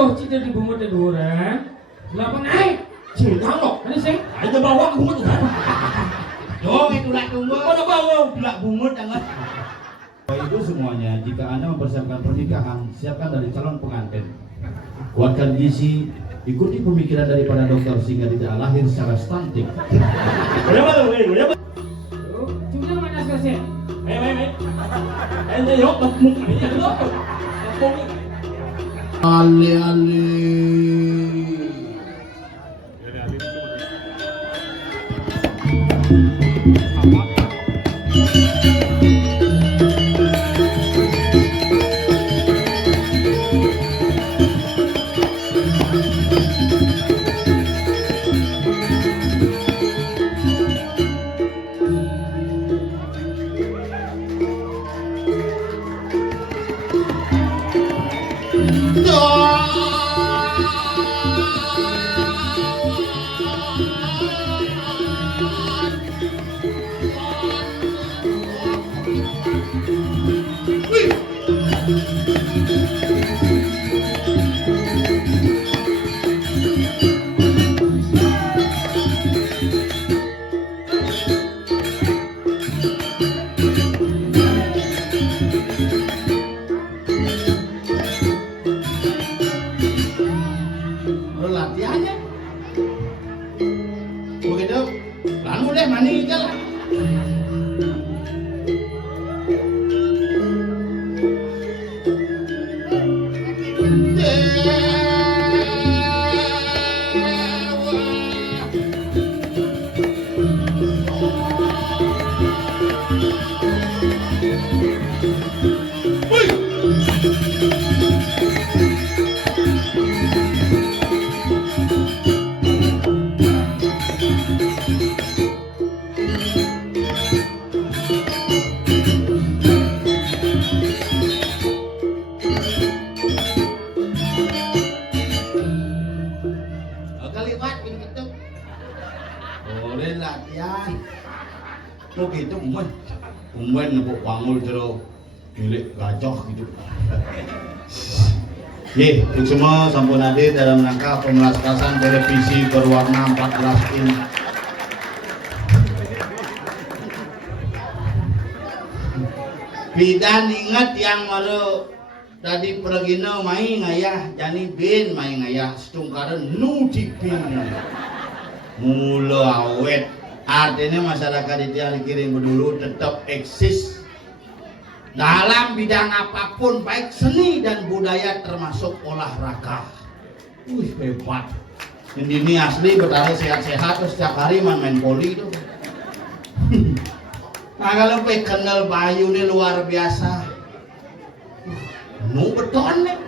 Suh cita di bumut di duran. Lapan naik. Cinta lo. Ini sih. Ayo bawa bungut kan. Dong itu lah tunggu. Mana bawa? Tulak bungut jangan. Itu semuanya, jika Anda mempersiapkan pernikahan, siapkan dari calon pengantin. Kuatkan gizi, ikuti pemikiran daripada dokter sehingga tidak lahir secara stunting. Cuma mana selesai? Ale. Latihannya begitu lalu deh mani jalan kalimat gitu boleh latihan kok gitu umben nepuk pangul terus milik gajah gitu. Ye, untuk semua sampun hadir dalam rangka pemelaskasan televisi berwarna 14 inch. Bidan ingat yang malu tadi pergino main ngayah jani bin main ngayah setungkaran nu dipin mula awet artinya masyarakat di tiang kirim dulu tetap eksis dalam bidang apapun baik seni dan budaya termasuk olahraga. Wih hebat ini asli bertahan sehat-sehat terus setiap hari main poli itu. Nah kalau kenal Bayu ini luar biasa nu beton nih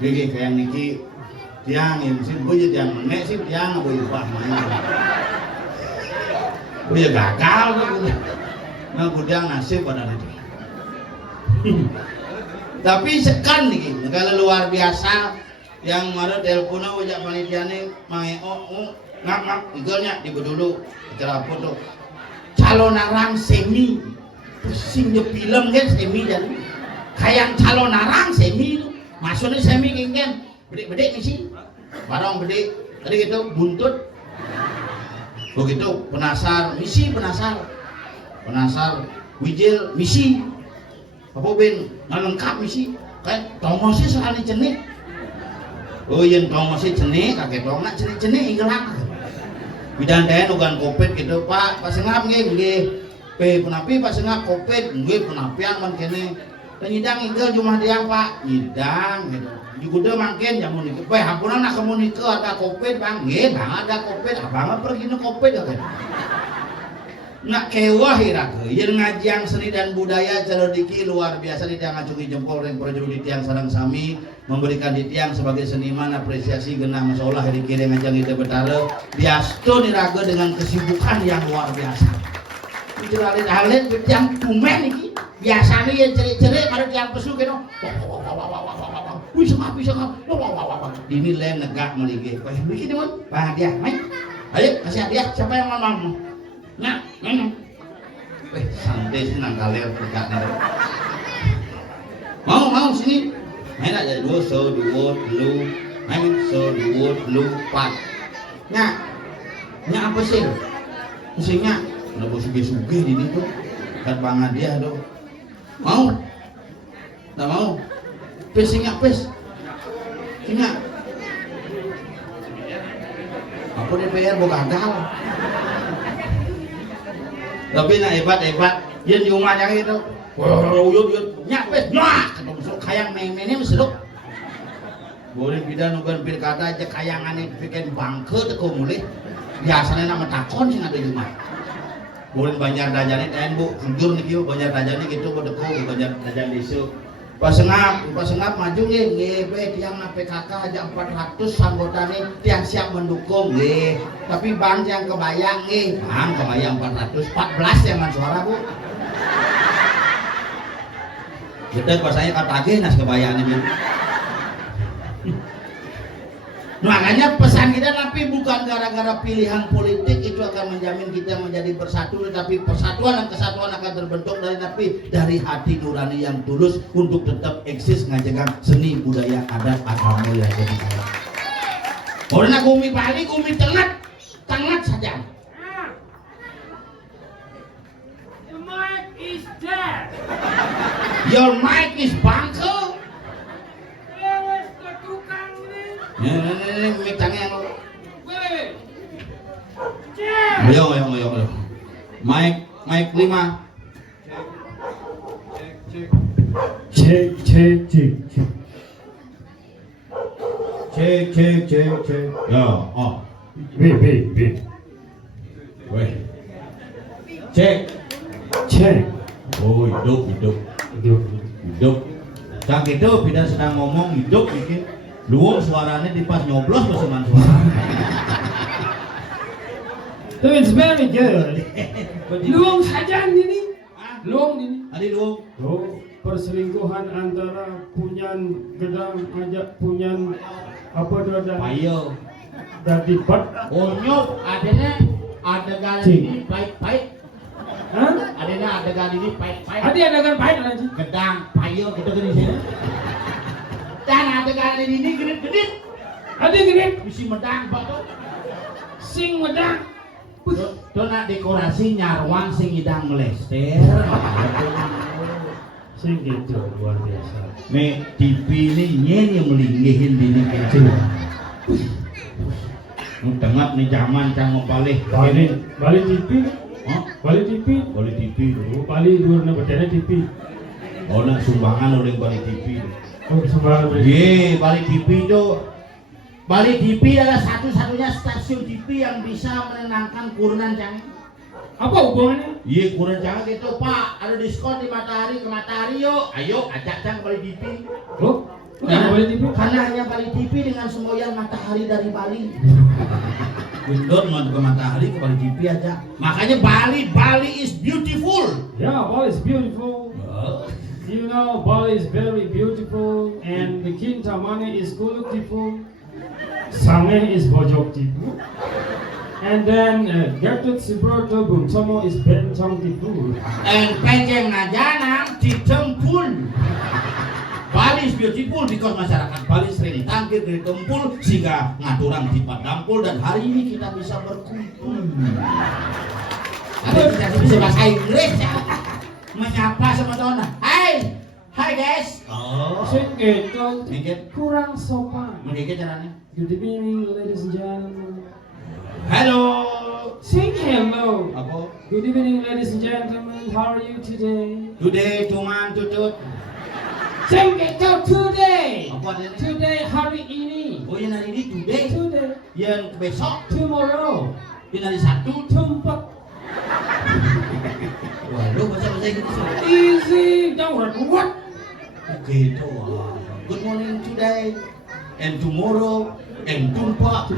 gini kayak niki tiang yang sih boleh tiang menek sih tiang boleh bah mana boleh gagal gitu nah kudiang nasib pada nanti tapi sekan nih kalau luar biasa yang mana teleponnya wajah panitiane mae ngap igalnya di dulu acara foto calon arang semi pusing film kan semi dan kayak calon arang semi itu maksudnya semi kengken bedek-bedek nih sih barang bedek tadi gitu buntut begitu penasar misi penasar wijil misi apa ben lengkap misi kayak tomosnya sekali jenik oh yang tomosnya jenik kakek tongak jenik inggelang bidan teh nugan kopet gitu pak sengap nggih penapi pak sengap kopet nggih penapian man kene penyidang ingkel cuma dia pak nyidang gitu juga mungkin jamu nih hampunan nak kamu nih ada kopet bang nggih bang ada kopet abang pergi nu kopet ya kan nak kewah iraga yang ngajian seni dan budaya Celodiki luar biasa di tiang acungi jempol yang prajurit di tiang sarang sami memberikan di tiang sebagai seniman apresiasi genah masalah hari kiri ngajang itu betara biasto iraga dengan kesibukan yang luar biasa Alit-alit yang tumen iki biasanya yang cerik-cerik pada yang pesu gitu wih sengap ini lain negak meligi bikin teman bahagia main ayo kasih hadiah siapa yang mau nah santai sih nangkalir tegak mau sini Enak jadi dua sedua telu. Main sedua telu pat. Nya. Nya apa sih? Mesinnya kenapa suge-suge di situ? Kan banget dia tuh. Mau? Tak mau? Pes ingat pes. Ingat. Apa DPR mau gagal? Tapi nak hebat. Yang di rumah yang itu. Yuk. Nyak pes. Nah, ketemu seluk kayang meng-mengnya seluk. Boleh bidan ugan pilkada aja kayangan itu bikin bangke teko mulih. Biasanya nama takon sih ada di rumah. Boleh banyak dajane ten bu, jujur nih kieu banyak dajane gitu bodeko banyak dajan desu. Pas ngap maju nggih tiang na PKK aja 400 anggotane tiang siap mendukung nggih. Tapi ban yang kebayang nggih, ban kebayang 400 14 yang suara bu. Gedeg pas saya kata ge nas kebayang ini. Makanya pesan kita tapi bukan gara-gara pilihan politik itu akan menjamin kita menjadi bersatu, tetapi persatuan dan kesatuan akan terbentuk dari hati nurani yang tulus untuk tetap eksis ngajaga seni budaya adat agama yang jadi kaya. Karena gumi Bali gumi tengah saja. Your mic is dead. Your mic is bangkel. Ini mikangnya yang ayo. Mic 5. Cek. Ya, oh. B. Weh. Cek. Oh, hidup. Cak itu bidan sedang ngomong hidup bikin. Luang suaranya di pas nyoblos masih suara. So it's very good. Luang saja ini. Luang ini. Adi luang. Oh, perselingkuhan antara punyan gedang ajak punyan apa doda. Payo. Dadi bat. Oh nyop, adanya adegan ini baik. Hah? Adanya adegan ini baik. Adi adegan baik aja. Gedang, payo gitu di sini. Dan adegan ini genit. Adi genit. Bisi medang pak tuh. Sing medang. Dona dekorasi nyarwang sing idang melester. Sing gitu luar biasa. Me TV ini nyenyi melinggihin dini kecil. Tengah nih zaman cang balik. Balik TV. Hah? Balik TV. Balik TV dulu. Balik luar negara TV. Oh nak sumbangan oleh balik TV. Oh sembarang. Ye balik TV itu. Bali TV adalah satu-satunya stasiun TV yang bisa menenangkan kurunan cang. Apa hubungannya? Iya kurunan cang gitu pak, ada diskon di Matahari ke Matahari yuk. Ayo ajak cang Bali TV. Oh, kenapa Bali TV? Karena hanya Bali TV dengan semboyan matahari dari Bali. Windows mau ke Matahari ke Bali TV aja. Makanya Bali is beautiful. Yeah, Bali is beautiful. You know, Bali is very beautiful and the Kintamani is beautiful. Sange is Bojok Tipu, and then Gatot Subroto Bung Tomo is Bentong Tipu. And Penjeng Najanang Ditempul. Bali is beautiful because masyarakat Bali sering ditangkir, ditempul sehingga ngaturang dipadampul dan hari ini kita bisa berkumpul. Ada kita bisa bahasa Inggris ya. Menyapa sama Dona. Hai guys. Oh. Sing gitu, Mikir. kurang sopan. Mikir caranya. Good evening, ladies and gentlemen. Halo. Sing hello. Apa? Good evening, ladies and gentlemen. How are you today? Today cuman tutut. Sing gitu today. Apa dia? Today hari ini. Oh yang hari ini today. Today. Yang besok. Tomorrow. Yang hari Sabtu. Tempat. Waduh bahasa Inggris. Easy. Don't what? Gitu. Good morning today and tomorrow and tumpa.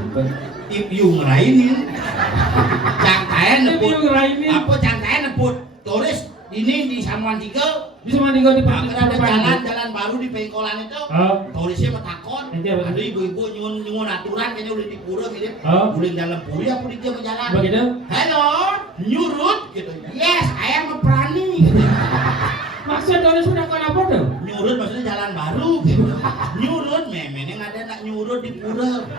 If you ngerainin, cangkain neput. Apa cangkain neput? Turis ini di Samuan Tiga. Di Samuan Tiga di ada jalan baru di Pengkolan itu. Turisnya metakon. Ada ibu-ibu nyungun aturan kayaknya udah dipura gitu. Boleh dalam puri apa dia berjalan? Begitu. Hello, nyurut gitu. Yes, I am a prani. Maksud turis sudah kenapa tuh? ngurut maksudnya jalan baru gitu. Nyurut memang ada nak nyurut di pura.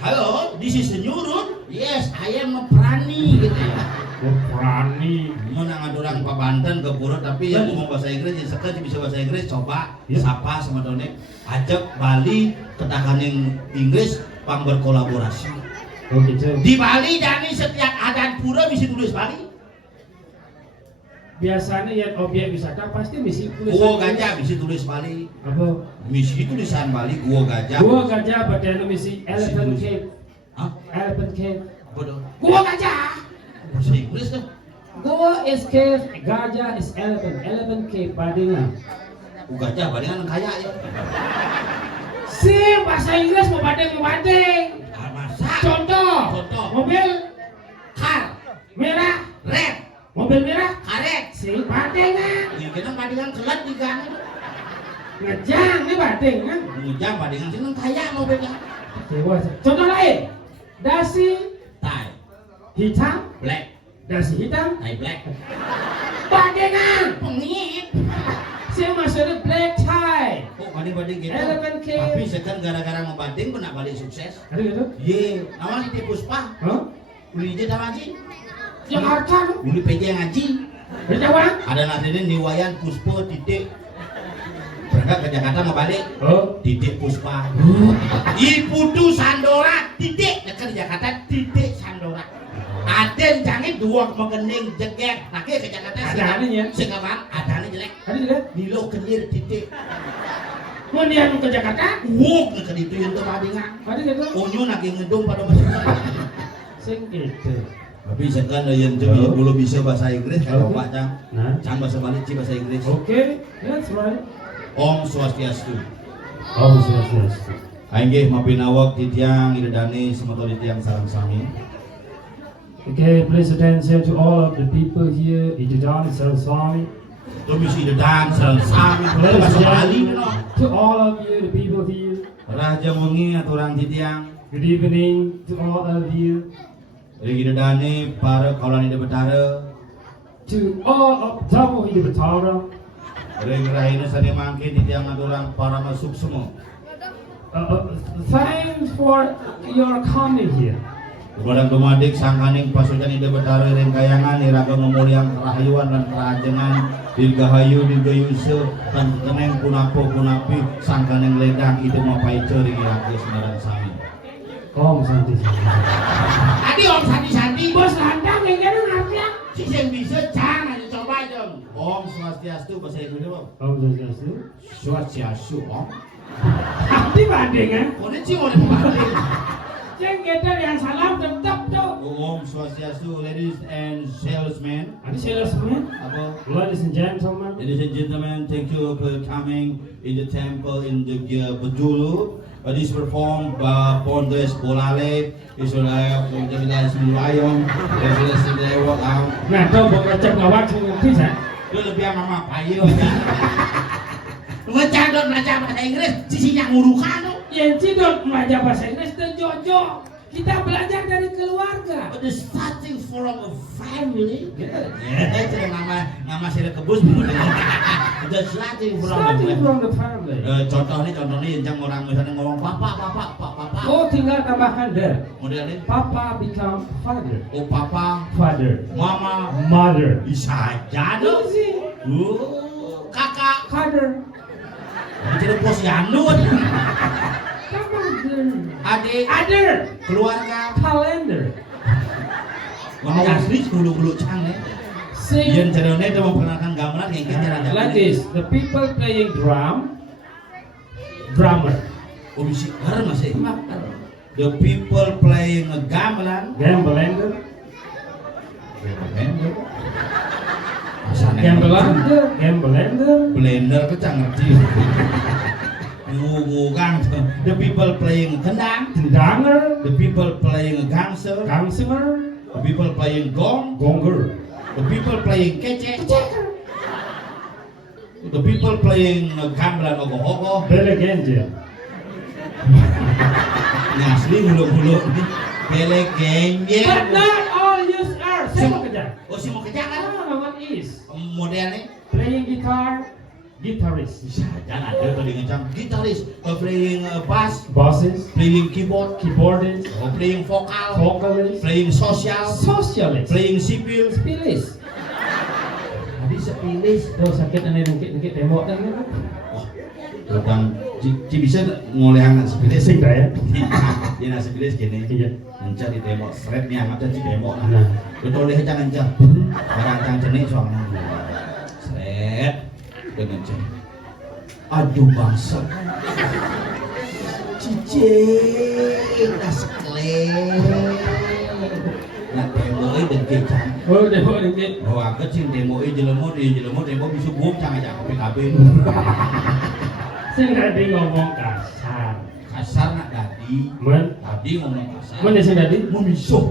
Halo, this is a nyurut. Yes, I am a prani gitu ya. Oh, berani. Mau nang orang Pak Banten ke pura tapi yang ngomong bahasa Inggris yang sekali bisa bahasa Inggris coba sapa sama Done ajak Bali ketahan yang Inggris pang berkolaborasi. Oh gitu. Di Bali Dani setiap adat pura bisa tulis Bali. Biasanya yang objek wisata pasti misi tulisan. Gua gajah bisa tulis Bali. Apa? Misi tulisan Bali gua gajah. Gua gajah badan misi elephant cave. Hah? Elephant cave. Apa dong? Gua gajah. Bahasa Inggris tuh. Gua is cave, gajah is elephant. Elephant cave badingan. Gua gajah Bali kan kaya ya. Si bahasa Inggris mau bading. Ah, masa? Contoh. Mobil Car, merah, red, mobil merah. karet. Si badingan. Ya kita badingan kelat di gang. Ngejang nih badingan. Ngejang badingan sih kan kaya mobilnya. Contoh lain. Dasi Tai, hitam, black, dasi hitam, tai black. badingan. Pengit. Si maksudnya black tie. Kok bading-bading gitu? Elephant cave. Tapi sekarang gara-gara mau bading pernah balik sukses. Ada gitu? Ye, awal di Puspa. Hah? Uli aja dah ngaji. Jakarta tuh. Uli PJ ngaji. Dari Jawa? Ada nasinya niwayan Puspa titik. Berangkat ke Jakarta mau balik. Oh. Titik Puspa. Iputu Sandora titik dekat di Jakarta titik Sandora. Ada jangan dua mengening jeger. Lagi ke Jakarta. Ada anehnya. Sekarang ada aneh jelek. Ada juga? Nilo kelir titik. Mau dia ke Jakarta? Wuk ke itu yang terbandingan. Ada gitu? Onyo lagi ngedung pada masjid. Sing gitu. Tapi sekarang yang jadi belum bisa bahasa Inggris kalau Pak Cang. Nah. Cang bahasa Bali ci bahasa Inggris. Okay, that's right. Om Swastiastu. Oh, yes. Ainggih mapinawak titiang idadani semoto titiang sareng sami. Okay, please attention to all of the people here. Ididan Saraswami. Tumisi idadang sareng sami Ladies bahasa and Bali gentlemen, no. to all of you, the people here. Raja wengi aturang titiang. Good evening to all of you. Rigi idadani para kaulani de betara. To all of Tamu in the Batara. Rigi rahina sane mangke titiang aturang para masuk semua. Thanks for your coming here. Kepada dumadik sangkaning pasukan ide betara ring kayangan iraga memuliang kerahayuan dan kerajengan dirgahayu dirgayuse dan teneng punapo punapi sangkaning ledang ide mapaice ring iraga senaran sami. Om Santi. Adi Om Santi. Bos landang yang kena ngerti ya? Si yang bisa jangan dicoba dong. Om Swastiastu bahasa Inggris apa? Om Swastiastu. Swastiastu Om. Hati banding kan? Konnichiwa oleh pembanding. Yang kita yang salam tetap tuh. Om Swastiastu ladies and salesmen. Ada salesman. Apa? Ladies and gentlemen. Ladies and gentlemen, thank you for coming in the temple in the Bejulu. This performed by Pondes Bolale, Israel, Pondes Mulayom, Israel Wakam. Nah, tuh mau ngecek ngawat semua bisa. Itu lebih mama payo aja. Ngecadot belajar bahasa Inggris, sisinya ngurukan tuh. Yang tidak belajar bahasa Inggris itu jojo. Kita belajar dari keluarga. But the starting from a family. Ya, itu nama sila kebus. The starting from the family. Contohnya yang orang misalnya ngomong papa. Oh, tinggal tambahkan der. Modelnya Papa become father. oh papa, Father. mama, Mother. bisa aja dong. Easy. Kakak, Father. jadi posyandu, Father. adik, Other. keluarga. Calendar. Ngomong asli hulu cang ya. Sing. Yang cerewnya itu memperkenalkan gamelan yang kita raja. Like this, the people playing drummer. Oh bisa, harus masih. The people playing a gamelan. Gambelander. Gambelander. Gambelander. Blender kecang ngerti. Ngugang. The people playing kendang. Tendanger. The people playing a gangster. Gangsinger. The people playing gong. Gonger. The people playing kece. The people playing gamelan ogoh-ogoh. Belegenje. Ini asli hulu-hulu ini. Belegenje. But not all use R. Saya mau kerja. Oh si mau kerja kan? Ah, what is? Modelnya Playing guitar. Guitarist. Bisa jangan ada tadi ngecam gitaris, playing bass, Bosses. playing keyboard, Keyboardist. playing vokal, Vocalist. playing sosial, Socialist. playing sipil. Spilis. Tadi sepilis. Tuh sakit aneh nengkit tembok kan kan? Wah, tentang bisa ngoleh anak sepilis. Sing dah ya. Dia nak sepilis gini. Iya. Mencari tembok, seret ni amat dan tembok. Nah. Betul deh jangan jam. Barang jenis soalnya. Seret dengan jam. Aduh bangsa. Cicing tas kleng. Nak tembok ini dan kecam. Oh, tembok nengkit. Oh, aku cing tembok ini jelemu tembok bisa buang jangan jangan PKB. Sing tadi ngomong kasar. Kasar nak tadi. Tadi ngomong kasar. Mana sing tadi? Memisuh.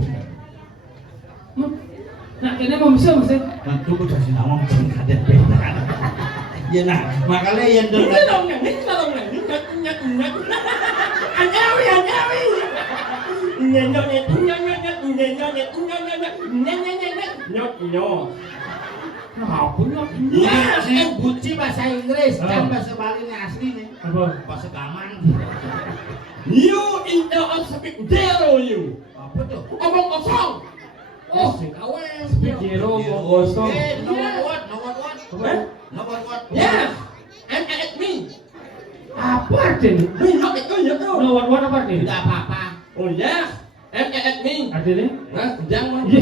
Nak kena mau bisa mesti. Nah, tu aku kasih nama macam ada beda. Ya nah, makanya yang dengar. Ini buci bahasa Inggris kan bahasa Bali ini asli nih. Apa? Bahasa Gaman. You in the speak zero you. Apa tuh? Omong kosong. Oh, sing kawen. Speak zero, ngomong kosong. No what? Apa? No what? Yes. And at me. Apa artinya? Me not itu ya tuh. No, what apa artinya? Tidak apa-apa. Oh yes. And at me. Artinya? Hah, jangan. Iya.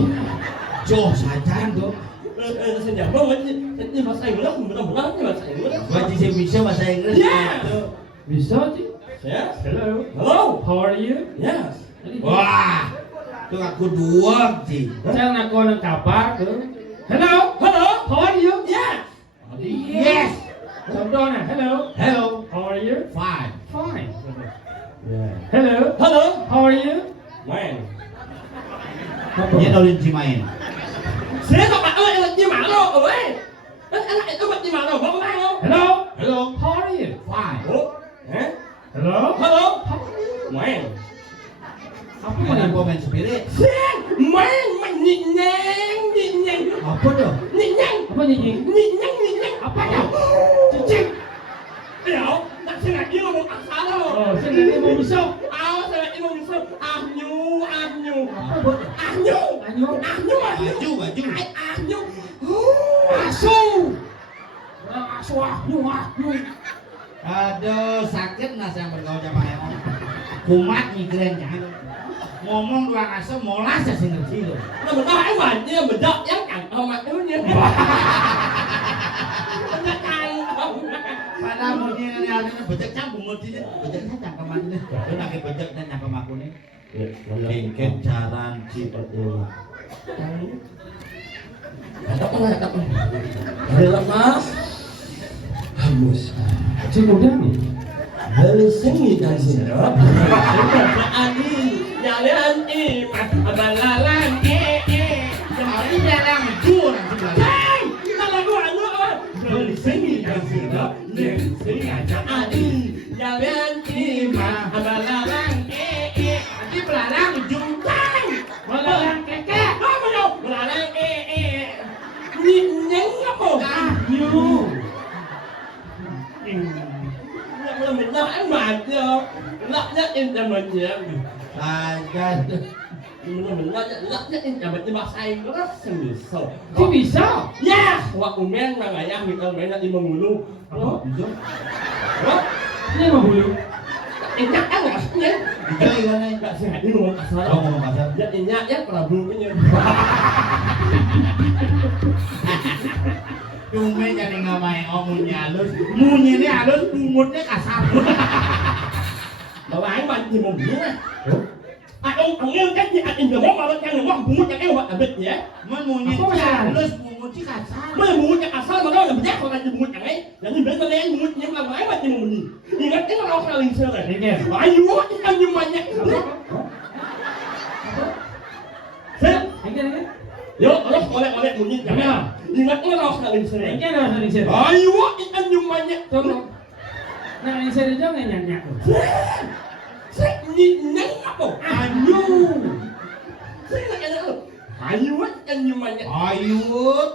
Jauh saja tuh. Senja mau ini bahasa Inggris benar-benar ini bahasa Inggris. Baca saya bisa bahasa Inggris. Yeah. Bisa sih. Yes. Hello. Hello. How are you? Yes. Wah, itu aku dua sih. Jangan aku nang kabar tuh. Hello. Hello. How are you? Yes. Yes. Contohnya, hello. Hello. How are you? Fine. Fine. Yeah. Hello. Hello. How are you? Man. Dia tahu dia main. Saya tak tahu yang di mana, oi. Anak itu di mana? Mau tahu? Hello. Hello. How are you? Fine. Oh. Eh? Hello. Hello. How are you? Man. Apa Main mana? komen spirit. Sen, man nyeng. Apa tuh? Nyeng. Apa nyinying? Nyeng. Apa ya? Cicing. Yo, tak sengaja dia ngomong kasar lo. Oh, saya tadi mau busuk. Awas saya ini ngomong kasar. Anyu. Apa buat? Anyu. Anyu. Baju. Anyu. Asu. Asu anyu. Aduh, sakit nas yang bergaul sama emang. Kumat migrain jangan. Ngomong dua rasa molas ya sih ngerti lo. Nó mình nói mà như mình đọc dám cằn không mà cứ như nó cằn không. Padahal mungkin ini artinya bejek campur mestinya bejek cang kemana nih? Itu lagi bejek dan cangkem aku nih. Lingkit jalan Cipetul. Đọc. Được mas. Hamus. Cik muda nih. Dari sini dan sini. Ani, jalan iman, balalan Tapi jarang jujur Hey, kita lagu anu. Dari sini dan sini. Dari sini aja ani, jalan iman, balalan Nanti belarang juga. Balalang keke. Apa yo? Balalan Nyeng apa? Anyu. Mình nói mà chưa lắp nhất in cho mình vậy Aja. mình nói lắp nhất in cho mình đi say nó rất sừng sầu Kok bisa? ya hoặc men mà ngày ăn thì con mẹ nó đi mà mùi luôn đó đó Ini emang bulu. in chắc ăn là nhé Jadi kan nih. nggak sih ini ngomong kasar Oh ngomong kasar. jadi inyak ya prabu punya Cuma jadi nggak main ngomongnya halus. Munyi ini halus, lumutnya kasar. mà bán mình thì mùi nữa ông yêu cách gì anh in được món mà nó ăn món mùi chẳng em mà bịch vậy Man munyi Apa ya? halus, lumutnya kasar. mới mùi chẳng asal mà nó là giác hoặc là mùi chẳng ấy là nhìn đến nó đen mùi nhưng mà mãi mà chỉ mùi nhìn cái nó đâu là liền xưa rồi Ini. Ai muốn ăn nhưng mà nhá. Thế, Ini. yo, nó oleh muốn nhìn chẳng à. Nhưng mà nó đâu là liền xưa Ini này. ada sering sering. Ai muốn ăn nhưng mà nhá. Tunggu. Nah, ini saya aja nyanyi. Thế, nhìn nhắn apa? Anyu. Thế là cái đó. Ai muốn ăn nhưng mà banyak. Ayo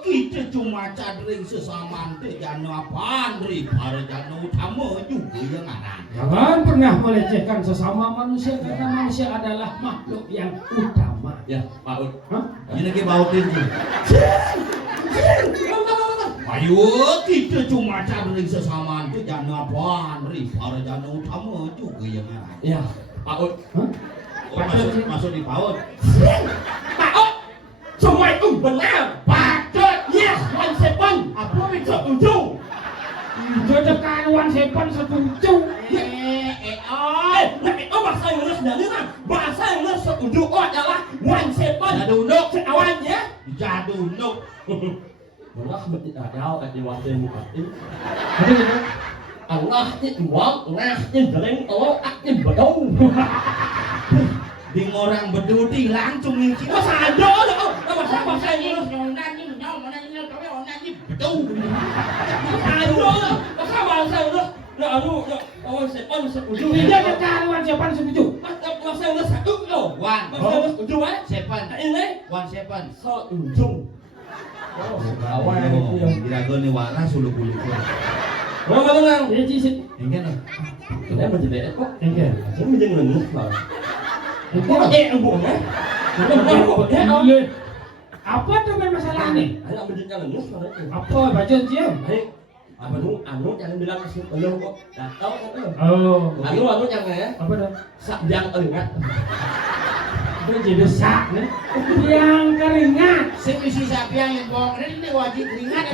kita cuma cadring sesama jangan apaan daripada jangan utama juga yang ngaran. Jangan pernah melecehkan sesama manusia karena manusia adalah makhluk yang utama. Ya, Pak Ud. Hah? Ini lagi bautin sih. Ayo kita cuma cadring sesama jangan apaan daripada jangan utama juga yang ngaran. Ya, Pak Ud. Hah? Masuk di paut. Pak Ud. Semua itu benar. Patut. Yes, 17. Apa itu setuju? Jodohkan Wan Sepan setuju. Nah itu bahasa Inggris dari mana? Bahasa Inggris setuju adalah 17. Jadunuk. Seawan ya. Jadunuk. Allah beritahu di waktu muka ini. Ada gitu. Allah itu uang, nah itu jalan tolong aktif betul. Di orang berdudi langsung ngisi. Masa ada loh, bahasa Inggris. Betul. Ada loh, masa bahasa Inggris. Nah, orang sepan setuju. Jodohkan Wan Sepan setuju. Bahasa Inggris satu loh. One. Bahasa Inggris setuju kan? Seven. Ini One seven. setuju. Oh, kawan itu yang Kira-kira nih waras sulu bulu. Bang. Ya sih. Enggak nih. Kita menjadi kok. Enggak. Saya menjadi ngenes bang. Enggak. Embungnya. Iya. Apa tuh masalah nih? Ayo menjadi ngenes bang. Apa baca cium? Hei, anu jangan bilang ke belum kok. Dah tahu kan? Oh. Anu jangan ya. Apa dah? Sabjang ingat. Itu jadi sak nih. Yang keringat. Sing isi sapi yang bohong ini wajib keringat.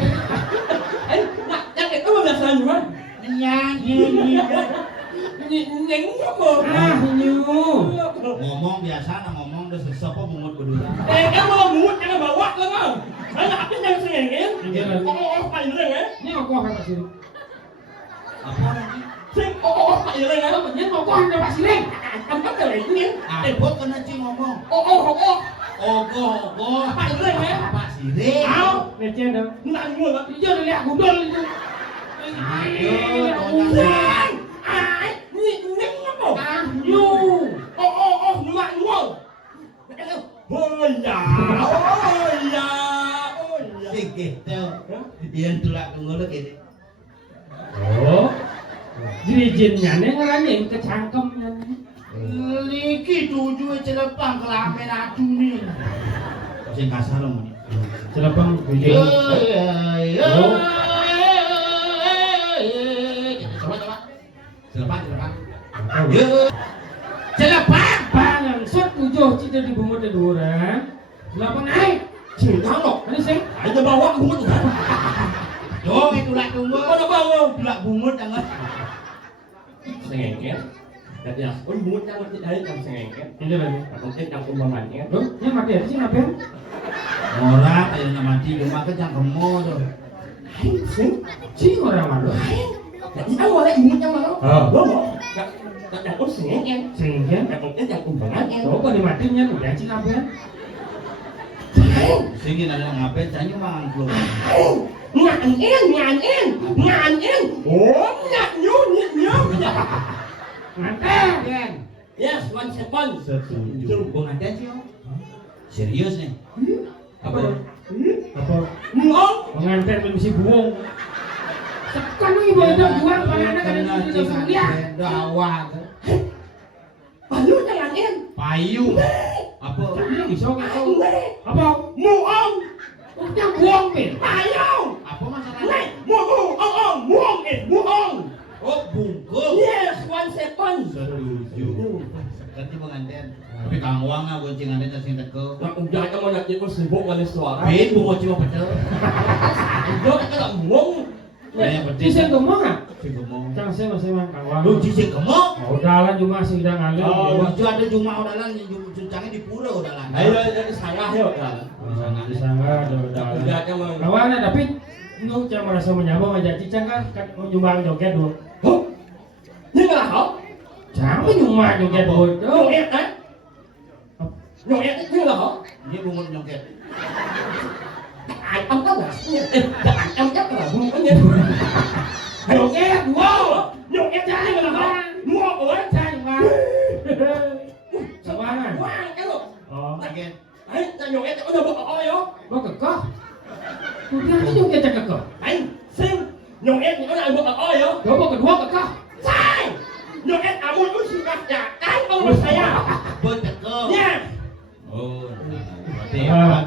Nak yang itu biasa juga. Nyanyi. Neng apa? Ah, nyu. Ngomong biasa, ngomong udah sesapa mungut berdua. Kamu mau mungut jangan bawa lah bang. Anak aku yang sengengin. Oh, Pak Ireng ya? Ini aku akan pasir. Apa lagi? Sing, Pak Ireng ya? Ini aku akan pasir. Apa ini? Bot kena cing ngomong. Oh. Ogo. Pak Ireng ya? Apa sih deh? Au, leceh dah. Nggak ngul lah. Dia udah lihat gundul itu. Neng apa? Ah, nyu. Oh, nggak ngul. Oh ya. Sikit tau. Yang tulak tunggu lo gini. Oh. Dirijinnya nih ngeranin ke cangkemnya nih. Liki tujuh celepang kelamin aku nih. Sing kasar lo nih. Celepang bijing. Coba. Celepang. Celepang. Pangan sot tujuh cita di bumut ada orang. Delapan naik. Cinta lo. Ini sih. Ayo bawa bungut. Dong itu lah tunggu. Mana bawa? Tulak bungut jangan. Sengengket. Jadi ya, bungut yang mati dari kan sengengket. Ini lagi. Mungkin yang umbamannya. Loh, ini mati apa sih ngapain? Orang yang mati rumah ke cangkemmu tuh. Sih orang mana? Jadi aku boleh bungut yang mana? Oh. Loh, nggak yang sengengket. Sehingga Mungkin yang umbamannya. coba dimatinya udah sih ngapain? Sini ada ngapain? Tanya mangan keluar. Nganyen. Oh, nyu. Nganten. Yes, 17. Setuju. Gua ngatain sih om. Serius nih. Apa? Apa? Ngong. Pengantin mesti buang. Tekan ibu itu jual panganan kan itu dia. Dawat. Bayu nganyen. Payung. Apa? Bisa apa? Muong. Udah buang pin. Bayu. Apa masalahnya? Nek, muong. Oh bungkus. Yes, 17. Setuju. Ganti pengantin. Tapi kang uang nggak gonceng antin tasing teko. Nak menjaga mau nak ikut sibuk kali suara. Bin bungo cuma betul. Itu kan muong. Yang penting Bisa ngomong ah? si gemong. Jangan saya masih makan uang. Lu jisik gemong. Udalan cuma sudah ngalir. Oh, itu ada cuma udalan cucangnya di pura udalan. Ayo jadi saya yuk kan. Bisa nggak ada udalan. Menjaga mau. Kawan tapi lu jangan merasa menyambung aja cicang kan mau nyumbang joget dulu. Huh? Ini nggak tahu. Jangan nyumbang joget dulu. Nyuet kan? Nyuet ini nggak tahu. Dia bungut nyongket. Ai ông có là anh ông chắc là buông có nhớ. Joget wow. Nyuet trai mà là mua ủa Cai mà. Sama kan? Wah, cái luôn. Oh. Again. Ấy, ta nhuet có được bộ oi không? Gua ke kerahkan rumah saya. Betul. Ya. Oh, berarti hebat.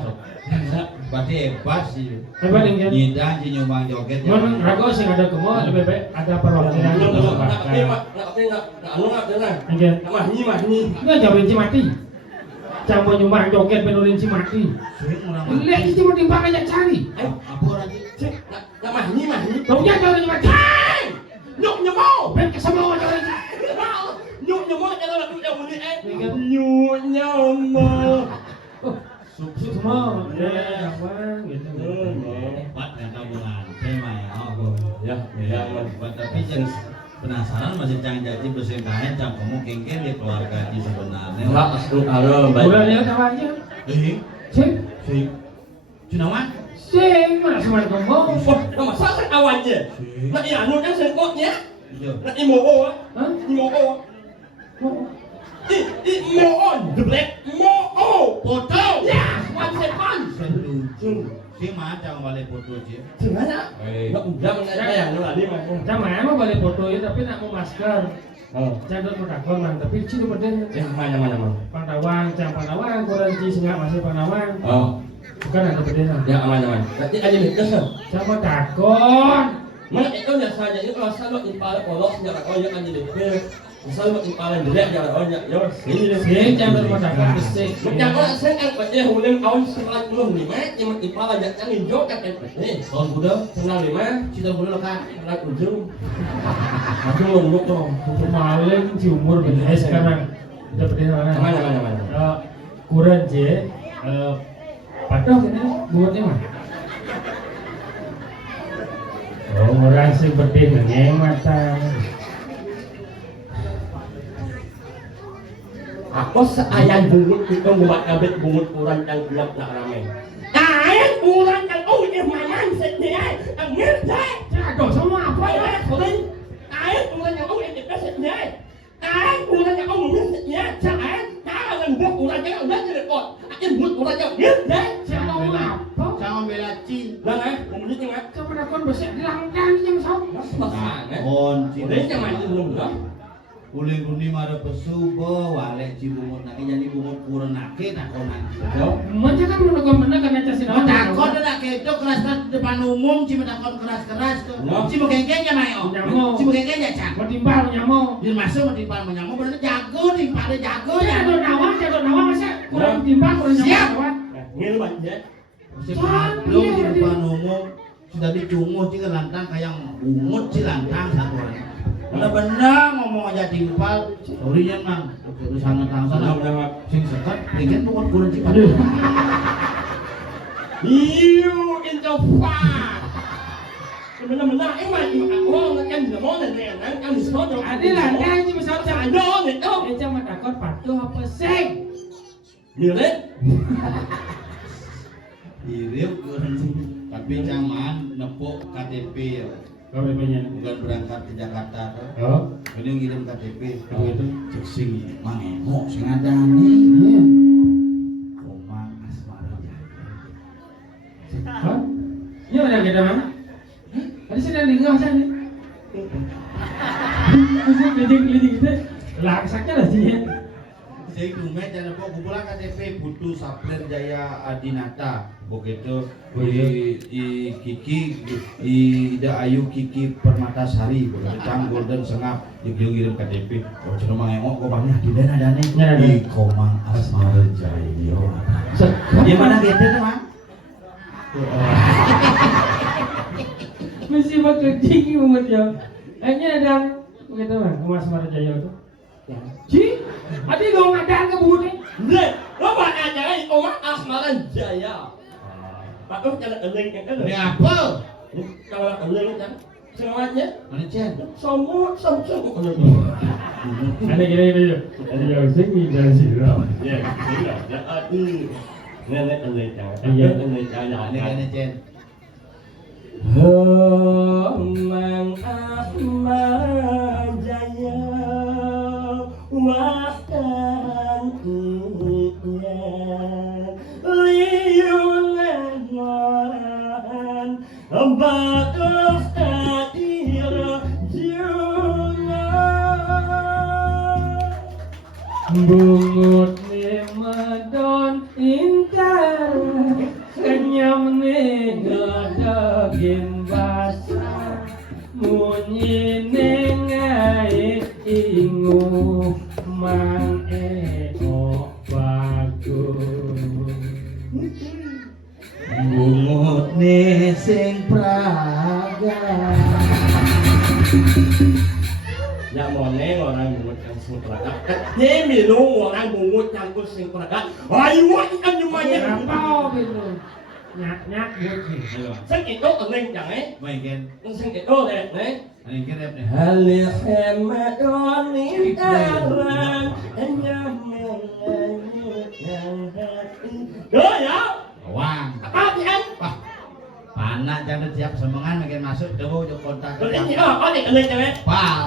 Berarti hebat sih. Hebat yang Nyidang di nyumbang joget. Mun rago sing ada kemo lebih baik ada perwakilan Belum untuk nak bakar. dengar. Enggak. Mah ni. Enggak jawabin mati. Campur nyumbang joget penurin mati. Lihat itu mau timbang aja cari. Apa orang itu? Nak mah ni. Kau jangan jawabin mati. Nyok nyemau. Ben kesemua jawabin. Nyok nyemau jangan nak duduk muni Nyok nyemau. Semua. Ya, apa gitu. Hebat yang tabungan. Tema ya. Ya. Tapi yang penasaran masih jangan jadi bersengkahan jam kamu kengken di keluarga di sebenarnya. Enggak, baik. Udah lihat apa aja? Sing. Cunawan? Sing, mana semua ngomong. Wah, nama saya awalnya. Nak anu kan sengkotnya. Iya. Nak imo. Hah? Imo. Imoon, geblek, moo, foto, ya, one second. Si macam balik foto sih. Gimana? Nggak udah mengajar ya, lu lagi mah. Jangan mau balik foto itu tapi nak mau masker. Jangan mau takon man, tapi ciri beden. Ya, mana. Pandawang, koranci singa masih pandawang. Oh, Bukan ada beden. ya mana. Berarti aja nih, Jangan takon. mana itu biasanya itu kalau saya impal polos jangan oh yang aja nih. Misal mau impalan jelek jangan oh ya sini deh. Sing jangan mau takon besi. Jangan saya kan pada huleng awal 95 yang impalan jangan hijau kan nih. Tahun muda, 95 cita muda kan. anak ujung. Aku nunggu dong. Untuk maling di umur beden sekarang. Udah beden mana? Mana. Kurang je. Patuh ini buatnya mah. Oh, orang sing beden ngematan. Aku seayang bungut itu buat kabit bungut kurang yang gelap nak ramai. Ayang kurang yang ini maman sedih, angin deh. Aduh, semua apa ya? Ayang kurang yang ini kita sedih. Ayang kurang yang ini sedih. Jangan, jangan buat kurang yang udah jadi kot. Ayang buat kurang yang ini deh. Siapa apa? Jangan bela cin. Jangan, kemudian jangan. Kamu nakon besok langgang yang sok. Kon, ini jangan belum dah. Uling kuning ada pesu walek cibungut nak jadi bungut kurang nake takonan. Macam kan mau nakon mana kan aja sih. Takon nak kedo keras depan umum cuma takon keras tuh. Cuma kengkeng ya mayo. Cuma kengkeng ya cak. Mau timbal nyamo. Dia masuk mau timpal menyamu berarti jago nih pada jago ya. Jatuh nawang masa kurang timbal kurang nyamo. Siap. Ngil banget. Belum di depan umum sudah dicunguh jika lantang kayak bungut si lantang satu orang. Benar-benar ngomong aja timpal, sorry ya mang, urusan tangsa sing sekat, pengen bukan kurang cipat. You in the fire. Benar-benar emang orang kan tidak mau nih, kan disuruh. Ada langgang cuma sok Ada nih, oh. Eja mah takon patuh apa sing? Lihat. Irip tapi zaman nepuk KTP ya. Kau punya. Bukan berangkat ke Jakarta tuh. Oh, Ini ngirim KTP. oh itu. Cek sing mangemo sing ada nih. Komang asmara. Hah? Ini ada kita mana? Ada sedang dengar sana. Masih kencing kita. Laksaknya lah sih. Sing dumet dan nepuk kumpulan KTP Putu Saplen Jaya Adinata. Begitu i Kiki Ida Ayu Kiki Permatasari Cang Golden Sengap dikirim KTP oh cuma mangengok kok banyak di dana di Komang Asmara Jaya di mana gitu tuh mang Mesti pakai tinggi banget ya. Hanya ada begitu mah Mas Marjaya itu. Ci, ada gak ada ke budi? Lihat, lo mana aja Omar Asmaran Jaya. Pak Om jangan eling kan? ini apa Kalau eling kan, semuanya. mana cen Semua. Ada gini. Ada yang sini dan sini. Ya, sudah. Ya, nenek eling jangan. Iya. Eling jangan. ini kan cen Mang Asmaran Jaya. Wahdan liunan bagus adira juna Bungut ni medon intar kenyam ni ngedegin basah munyi ni ngai ingu mang eo bagus bungut ni sing praga. Ya moneng orang bungut yang sing praga. Ni minum orang bungut yang sing praga. Ayo ikan nyumanya. apa gitu nyak gitu Sing itu neng jangan. Mày khen, Sing itu deh neng. anh khen em này. Halihem madonin aran nyameng yang hati. Doa ya. Wang, Apa ni an? wah, panak jangan siap semangan makin masuk coba untuk kontak. Kalau ini apa ni neng jangan. Wow,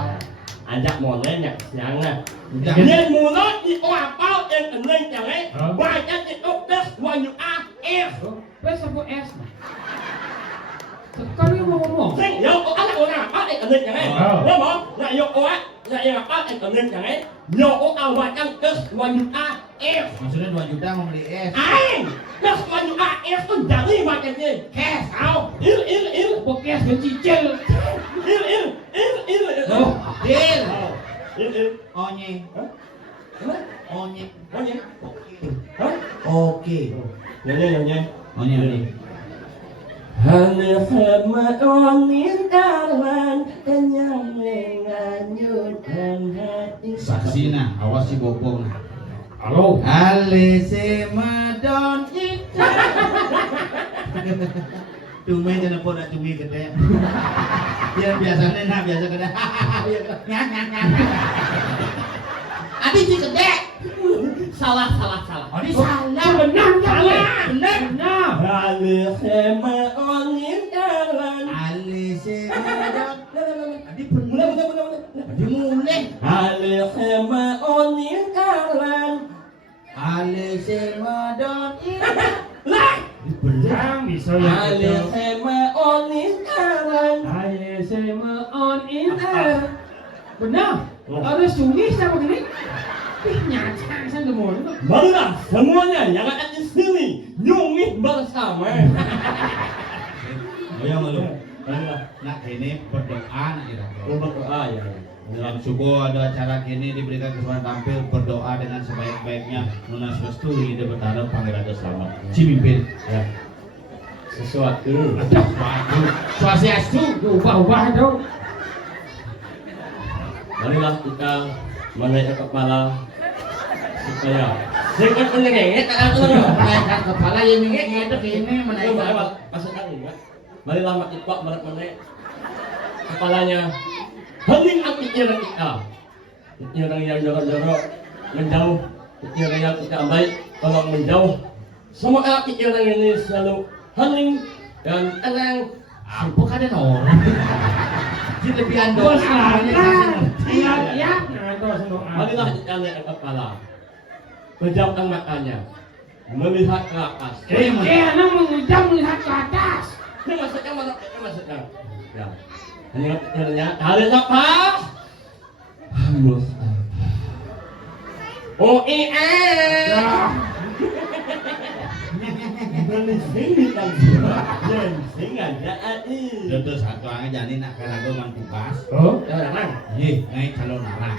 Ajak moneng nyak siang lah. jangan. Nên mùa nó đi qua bao em cần lên chẳng ấy. Vài chân thì tốt đất ngoài những A F. Wes apa S Kan ini mau ngomong Sinh yo có ăn của nào bác em cần lên chẳng ấy. Đúng không? Lại yo có á, lại yo bác em cần lên chẳng ấy. Yo có ao vài chân đất ngoài những A F. Maksudnya 2 juta mau beli es. Anh đất ngoài những A F con chẳng đi vài chân gì. Khe sao? Yêu. Pokoknya dan cicil Yêu. Oh, deal. Yêu. Onye, onye, Có gì? Hả? oke. Nhanh. Onye ini. Halihem madonin aran nyameng anyudan hati. Saksi nah, awas si bopong nah. Halo Alise madon ita. Tumben jangan pun nak cumi gede. Biar biasanya nah biasa gede. Nyak. Adi si gede. Salah. Adi salah. benar Halihem madonin aran. Alise madon. Adi Mulai. Adi mulai. Halihem madonin aran. Alise madon ita. Lah. Yang bisa yang itu Halihem madonin aran. Ayo sama on in air benar harus tulis apa gini nyata saya mau Marilah semuanya yang ada di sini nyungit bersama. Ayo malu. Marilah. Nak ini berdoa nak ira. Berdoa ya. Dalam subuh ada acara kini diberikan kesempatan tampil berdoa dengan sebaik-baiknya Munas Restu Ide Betara Pangeran Selamat Cimimpin Ya. Sesuatu. Waduh Swastiastu ubah itu Marilah kita menaikkan kepala supaya sedikit menyengit aku Menaikkan kepala yang ingin itu kini menaikkan Masukkan ini. Marilah makin kuat menaik kepalanya. Hening api irang kita. Irang yang jorok-jorok menjauh. Irang yang tidak baik tolong menjauh. Semua api irang ini selalu hening dan tenang. Apa kan ada orang Jadi lebihan doa ya terus doa Marilah kita naikkan kepala. Pejamkan matanya. Melihat ke atas. anak mengejam melihat ke atas Ini maksudnya. Ya. Ingat pikirannya. Tarik nafas. Hembus. Sing kan. Sing aja Terus satu angin jadi nak kerago mantukas oh Jangan. ngai calon arah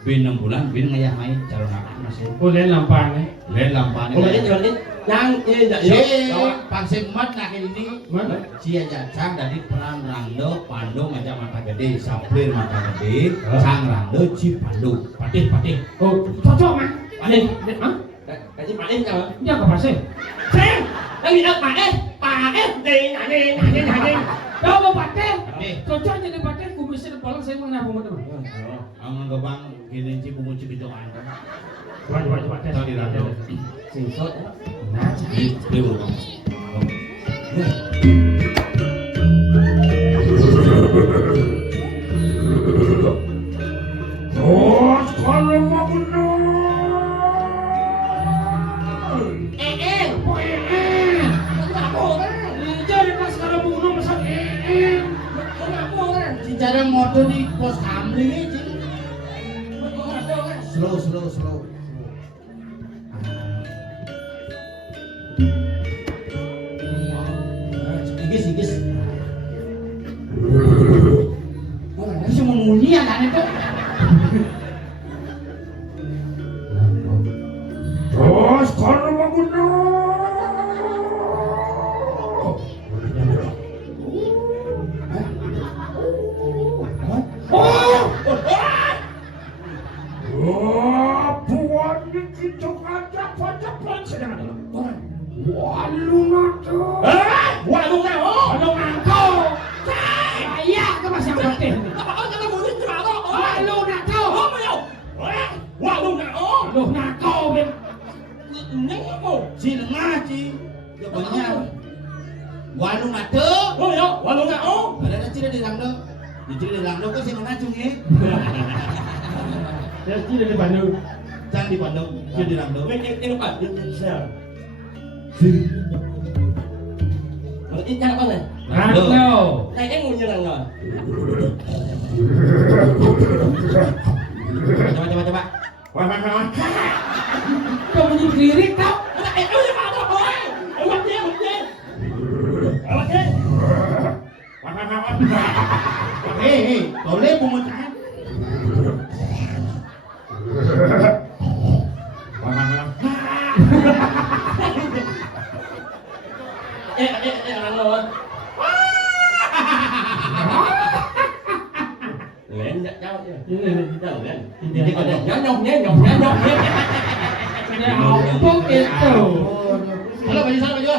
Bin 6 bulan, bin ngayah main calon arah masih boleh lampang Lain lampanya Yang tidak Si Pangsing Mat nak ini mana Cia Jacang dari peran Rangdo Pandu ngajak mata gede Saplir mata gede Sang Rangdo Ci Pandu Patih oh cocok mah Paling. Hah? Cái paling sao? Dia apa sih? Sen. Lagi nak paling. Paling ding. Dah mau paten. Patih Cocok jadi paten, ku bisa depan saya mengenapa mau teman. Amun gobang gini Ci bungu Ci bidoan Coba tes. Tahu di Rangdo Singsot. Nah, Beli bulu oh, kalau mau benar. Jadi pas sekarang mau benar masak Si cara motor di pos kamling ini slow. Igis. Bisa mengunyi anak itu. Terus kalau bangun buat gitu aja cepat sedang walungan tuh. Walungan oh. Walungan kau. Saya ke masih penting. Apa kau jangan bunyi cuma kau. Walungan kau. Oh mau. Walungan oh. Walungan kau ben. Neng aku. Si lengah ci. Jawabannya. Walung atuh. Oh ya, walungan oh. Ada ciri di langdo. Di ciri di langdo kan si mana cungi. Jadi dari Bandung. Jangan di Bandung, ciri di langdo. Ini apa? Ini sel. Kalau ini apa nih? Ranglo. Kayak yang punya ranglo. Coba. Wah. Kau bunyi lirik tau? Itu yang apa boy? Emak dia. Oke. Hei, toleh pemecahan. Ranglo. Lên nhận nhau chứ. Đâu lên. Jadi kalau nyok. Apa itu? Halo, baju sana baju.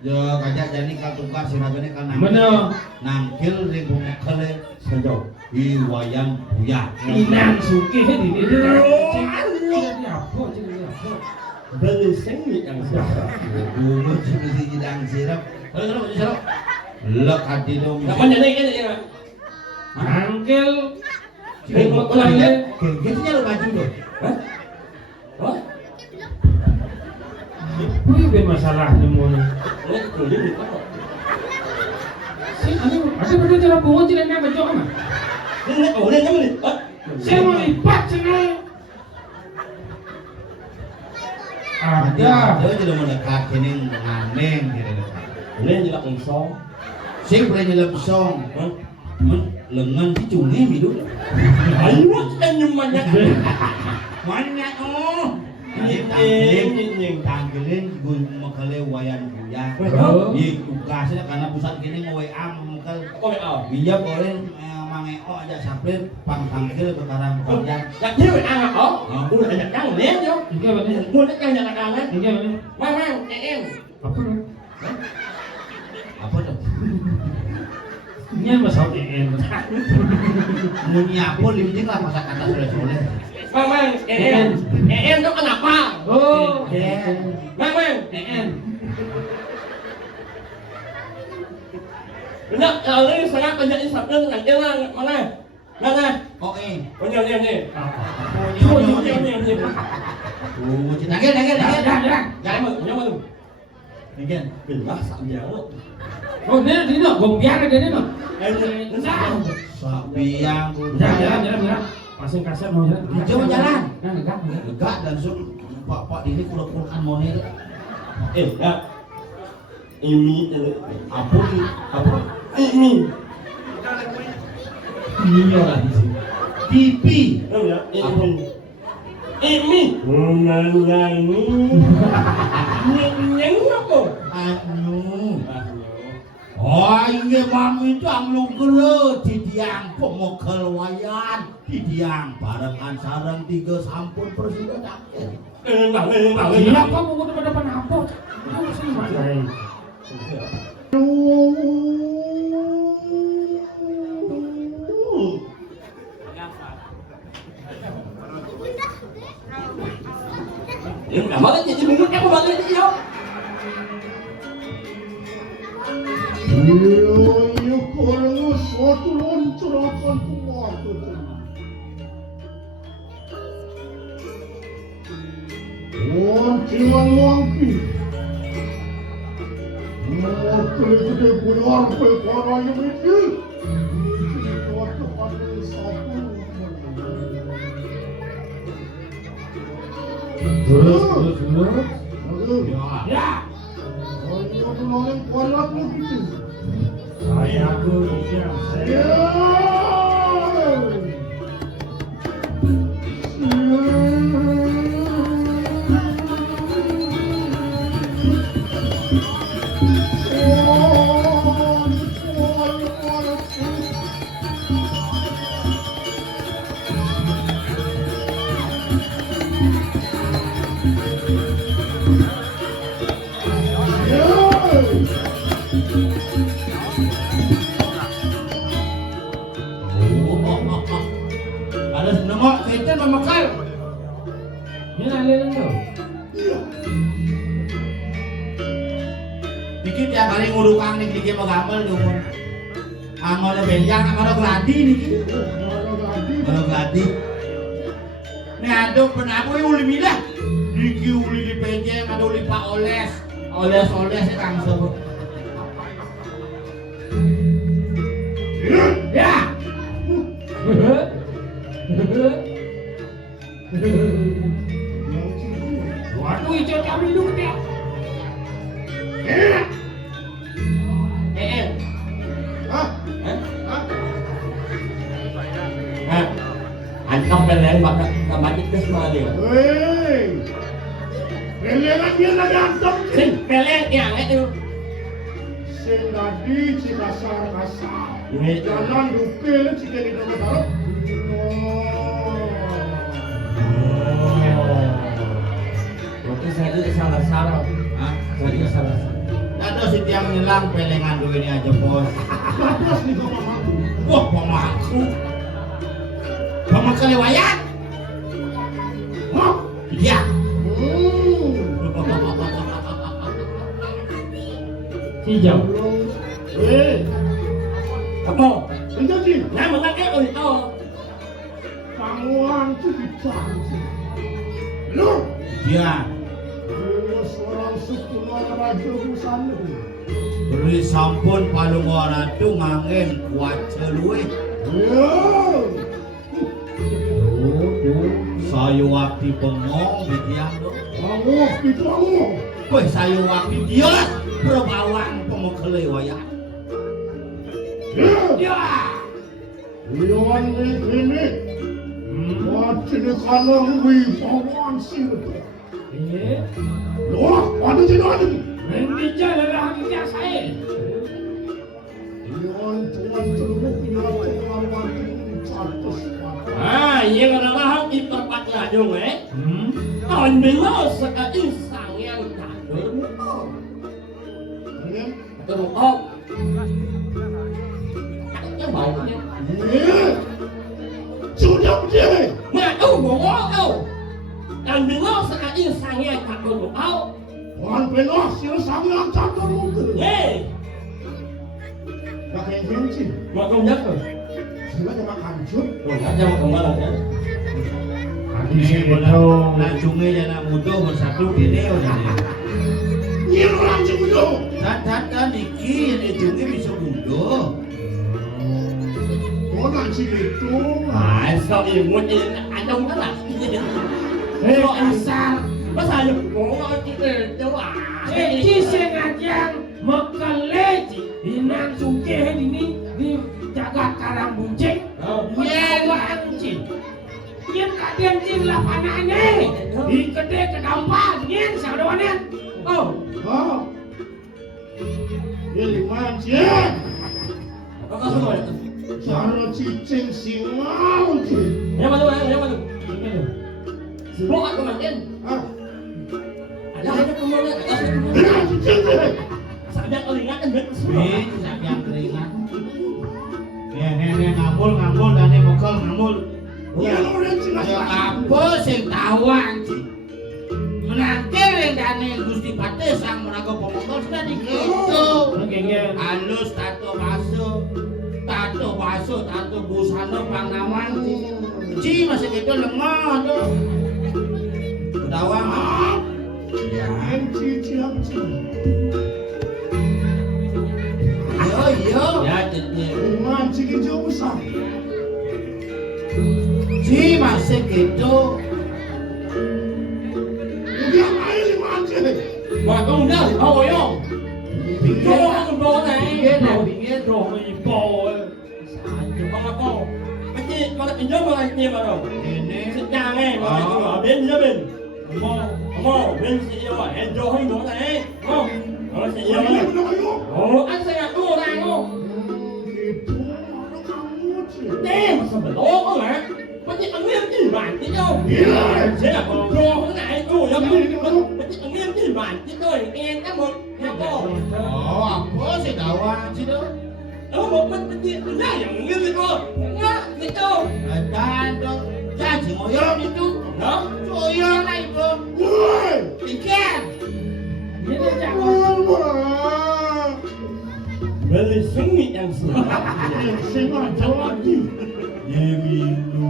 Yo kajak jadi kal tungkar siragane kan Bener. nangkil ring pemekale Sejauh. di wayang buya. Inang suki di apa? Beli sengit yang siapa? Dulu mesti jidang sirap. Halo, baju sana. Lek ati dong. Kapan jadi ini ya? Angkel. Genggesnya lo baju dong. Hah? Hah? Wih, masalahnya mau. Ini kulit di mana? Ada benda cara bunga tidak nak baju apa? Ini kulit kamu nih? Saya mau lipat sini. Ada. Dia jadi mendekat ini nganeng gitu. Ini jelasungsong. Sing boleh nyelap song. Lengan di cungi hidup. Ayo kan nyumanya. Mana oh. Tanggilin gue makale wayan buya. Di tugasnya karena pusat gini nge-WA makal. Kau mau? Iya boleh mangeo aja sapir pang tanggil bekarang panjang. Yang dia anak oh. Udah ada kang lihat yo. Iya benar. Udah kan ada kang lihat. Iya benar. Mang, Apa? Apa tuh? Ini masalah EN. Mau nyapo limjing lah masa kata soleh-soleh. Mang, EN tuh kenapa? Oh, Mang, EN. Benar, kalau ini sangat penjadi sabda dengan jalan mana? Mana? Oh Oh ni. Tanggil. Jangan mau. Again. Benar sabda. Oh, dia nak gombiar dia nak. Sapi yang Jalan. Pasang kaset mau jalan. Coba jalan. Nah, enggak. Lega dan sun pak ini kulak-kulakan monir. Ya. Ini Apa? ini. Ini orang di sini. Pipi. Oh ya, ini. Menyanyi. Nyanyi apa? Anu. Oh, ini mami itu amlung gele didiang pemokel wayan didiang barengan sarang 3 sampun presiden akhir. Gila kamu udah pada apa? Kamu sini mana? Ini enggak boleh jadi mulutnya apa balik dia? Iya, kalau suatu loncer akan keluar Wantilan wangki. Mau gede buyar pekara yang ini. Suatu hari satu. Terus. Bagus. Ya. Oh, ini orang kualat lu gitu. Saya aku siap. Ya. Ada nama kita memakar. Ini aliran tuh. Dikit tiap kali ngurukang nih dikit magamel tuh. Amal benjang, amal gladi nih. Amal gladi. Nih ada penabu yang uli milah. Dikit uli di benjang, ada uli pak oles. Oles itu langsung. Ya. Waduh, hijau kami dulu dia. Antong peleng bakal kembali ke Somalia. Hei, pelengan dia nggak datang. Sing peleng yang itu. Sing tadi si kasar. Ini Jangan dupil jika di dalam taruh. Berarti saya itu salah-salah. Hah? Saya itu salah. Ada si tiang nyelang pelengan dulu ini aja bos. Bagus nih kau mampu. Wah pemaku. Pemaku lewayat. Hah? Iya. Hijau. Hei, Kamu, ini sih. saya mengakai itu. Panggilan itu dicantik. Lu, Iya. lu seorang suku raja busana. Beri sampun palu waratu ngangen kuat celue. Ya, Saya waktu bengong di tiang do. itu kamu. Weh saya waktu dia lah berbawang pemakai lewayat. Ya, Ya. Iwan ini. Macam kalau wibawan sih. Iya. Loh, ada tidak ada. Rendija adalah hakikat saya. Iwan tuan teruk yang pengalaman catus. Ah, iya kalau mahal di tempat ngajung tahun dulu sekali sang yang jatuh. Teruk. Takutnya baunya. Sudah dia. Ngadu bawa. Dan dulu sekali sang yang jatuh. Tuan pelos yang sangat catur mungkin. Hei, Pakai bensin. mau kamu jatuh? Sila cuma hancur. Oh, aja mau kembali ya. Habis itu. Lajungnya jangan mudah bersatu gini udah. Ini orang cibudo. Dan niki yang lajungnya bisa mudah. Orang cibudo. Ah, sao imut ini ada udah lah. So asal, masa ada bawa kita coba. Eci sengaja mekeleci dinan suke ini di jagat karang bunceng. Nyewa cing. Yen kadian cing lapanane. Di gede kedampak yen saudawanen. Oh, Hah? Ini liman cik. Apa semua itu? Cara cicing singau cik. Yang mana? Bukan kemarin. Hah? Ada kemarin. Benar cicing cik. Sadar ingatan betul semua. Nih, siapa yang keringat? Nih, ngambul, dan nih mokal ngambul. Ya orang cik. Ayo apa sing tawang sih? Menangkir yang dane Gusti Pate sang menaga pemokal sudah diketo. ngengeng. Halus tato baso, tato busana pangawan sih. Ci masih gitu lemah tuh. Tawang. Ya, Cicing cik. yo. Ya, jadi. Liman cik hijau besar. Ci masih gitu. Ôi không? Cho con đồ này. Biết rồi bò. Con là con. Cái gì con lại nhớ con này tiền vào rồi. Ini Sẽ cha nghe con lại ở bên nhớ bên. Mô, bên sẽ yêu à, em cho hình đồ này. Không? Nó sẽ yêu này. Ồ, anh sẽ là đồ này không? Nè, mà sao phải lo con hả? Có những anh em gì bản chứ đâu? Sẽ là con cho con này, đồ lắm. Có những anh em gì bản chứ thôi, em các một, em có. apa sih kawan sih tu? Một mình chuyện raอย่างงี้เลยcô. Nhá, vậy đâu? Dan tu, jangan ngoyo itu. Đó. Ngoyo này tu. Ikan. Biết đấy chẳng. Vậy thì xứng nghị ăn sữa. 생활 정확히 예민루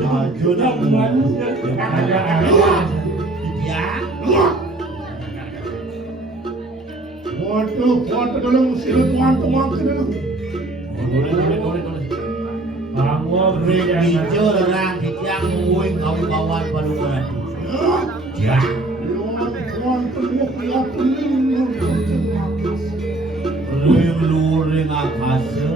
자존한 Ya. Foto dalam sila tuan-tuan kena. Bangwa beda. Hijau orang yang muing kau bawa padukan. Ya. Tuan penuh kelihatan Luring akasa.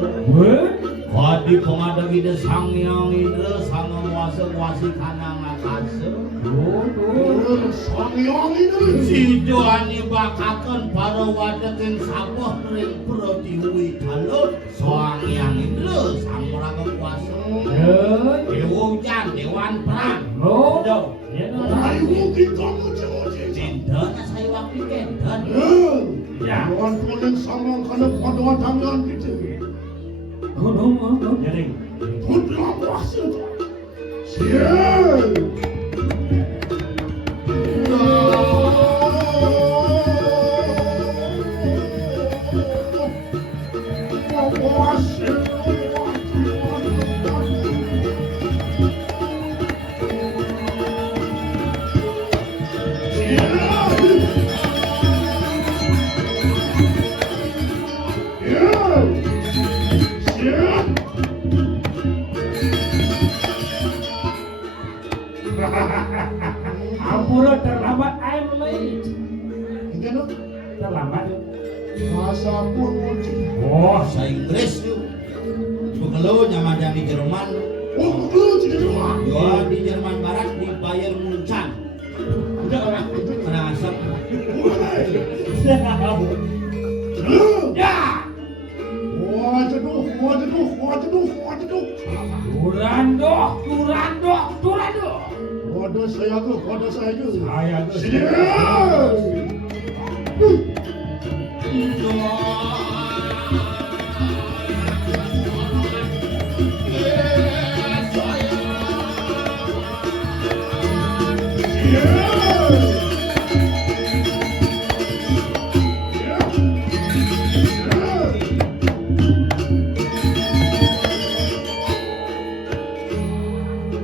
Wadi pengadang ide sang yang indra sang muasa kuasi kanang akasa. Sangyang ini. Si Joani bakakan para wadaking sabah ring pratiwi talot sang yang indra sang orang kuasa. Dewa Jan Dewan Perang. Oh, Đâu? Ayo kita muji-muji. Cendana saya waktu kendan. Ya. Tuan-tuan yang sangang kena pada tangan kita. Gia đình. Putra kuasa. Siap. Ampura terlambat, I'm late. Gimana? Terlambat. Bahasa pun muji. Oh, Bahasa Inggris tu. Bekelo nyaman di Jerman. Oh, muji di rumah. Yo di Jerman Barat di Bayern Munchen. Udah orang. Pernah asap. ya. Waduh. Durando. Waduh saya tu. Saya tu. Siap.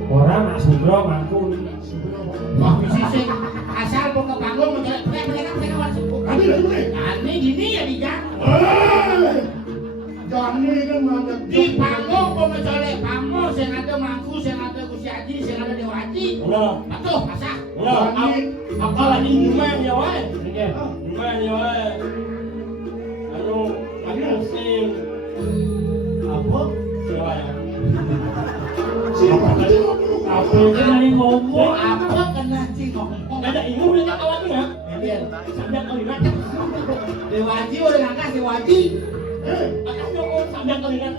Orang nak sugro mangkul. Wah, sih asal kok kebangun mereka masuk. Ini gini ya di Jani kan mana? di panggung kok mencolek panggung sing ada mangku sing ada Gusti Haji sing ada Dewa Haji. Udah. Atuh pasah. Udah. Apa lagi gimana wae? Oke. Gimana wae? Anu sing Apa? sewa ya. Siapa? Apa ini dari ngomong? Apa kena sih ngomong? Ada ilmu dia tak kawan ya? Biar Sampai kali nak. Dewa Haji udah ngangkat Dewa Haji. Akan nyokong sampai kali nak.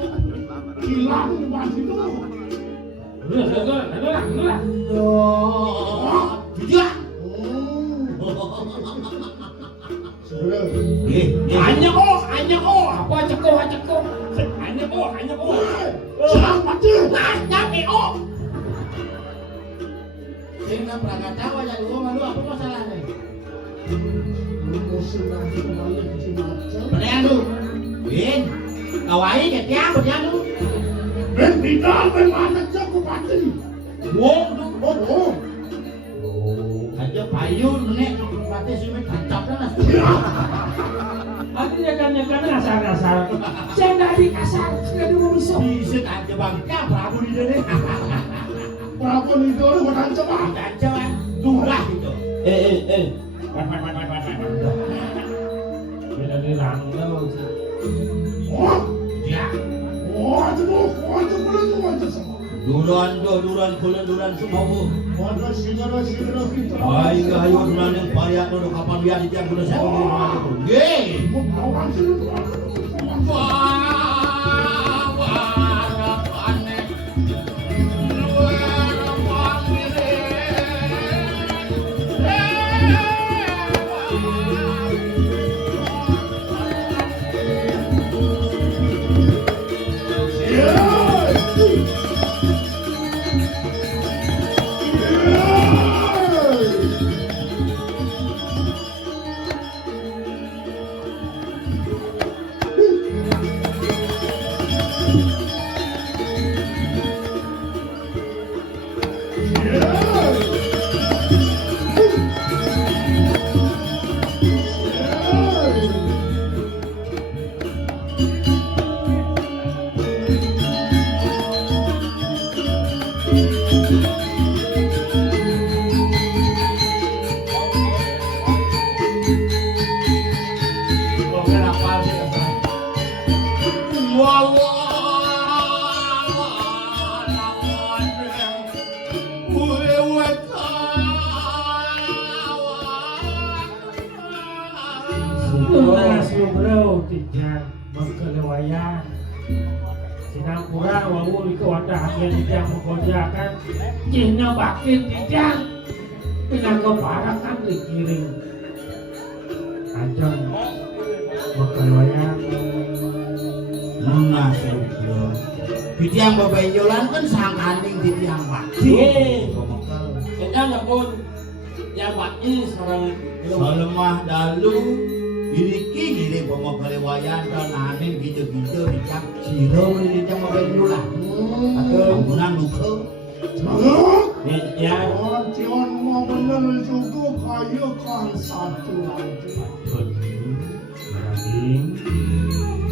Hilang masih tu. Udah. Jujur. Hanya kok. Apa ceko. Hanya kok. Selamat je. Nyampe kok. Sing nang perangkat Jawa ya lu malu apa masalahnya? Musim nanti kembali ke Sumatera. Beneran lu. Win. Kawai ke tiang beneran lu. Ben bidal ben mana jago pati. Wong lu. Oh. Aja payu nek pati sume kancap dah. Aku nyekan kasar. Saya nggak di kasar, saya di mau bisa. Bisa aja bangka Prabu di dene. Prabu ni dulu bukan coba. Kancap durah gitu. Bila dirangkau sih. Oh, Ya. itu boleh tuh aja sama. Duran semua. Pada segala kita. Ayo duran yang payah do kapan biar dia kudu saya ngomong. Ye. Kawan sih. Bro, tidak berkelewayan. Sinapura wawu di kewadah yang tidak menggodakan. Jihnya bakit tidak. Pinangga parakan dikiring. Ajang berkelewayan. Munasib bro. Bitiang bebenjolan kan sangkanding di tiang bakti. Kita pun yang bakti seorang Salemah dalu Biriki gini pemokalewayan dan aning gitu-gitu dicak siro dicak bebenjolan. Atau penggunaan duka. ya Tian mau bener juga kaya kan satu lagi.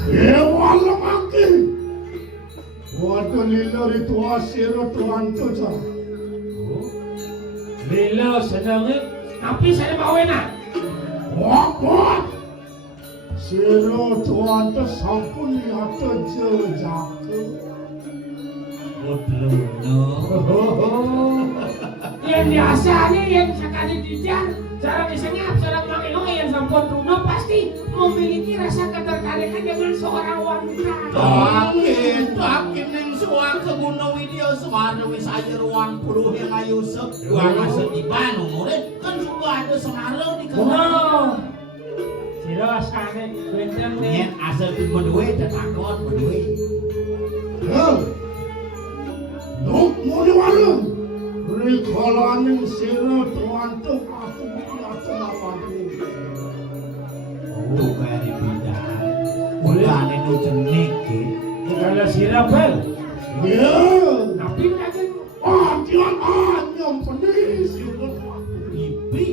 Kewan makin. Waktu lilo itu asiro tuan tu cah. Lilo sedangnya, tapi saya bawa nak. Wah, siro tuan tu sampun lihat jejak. Yang biasa nih yang sekali dijang, cara disenyap, cara mengelong yang sampun Bruno pasti memiliki rasa ketertarikan dengan seorang wanita. Takin yang suang ke Gunung Widya Semara wis aja ruang puluh yang ayo sep gua ngasih di Bandung murid kan juga ada Semara di Benar. Siro asane bener nih. Nyen asal itu berdua dan takut berdua. Nuk mau di warung. Beri kalaning siro tuan tu aku apa tu. Tuh kayak di bidang. Udah itu jenik Kalau siro bel, Ya, tapi lagi Tian yang penis siro. Ipi.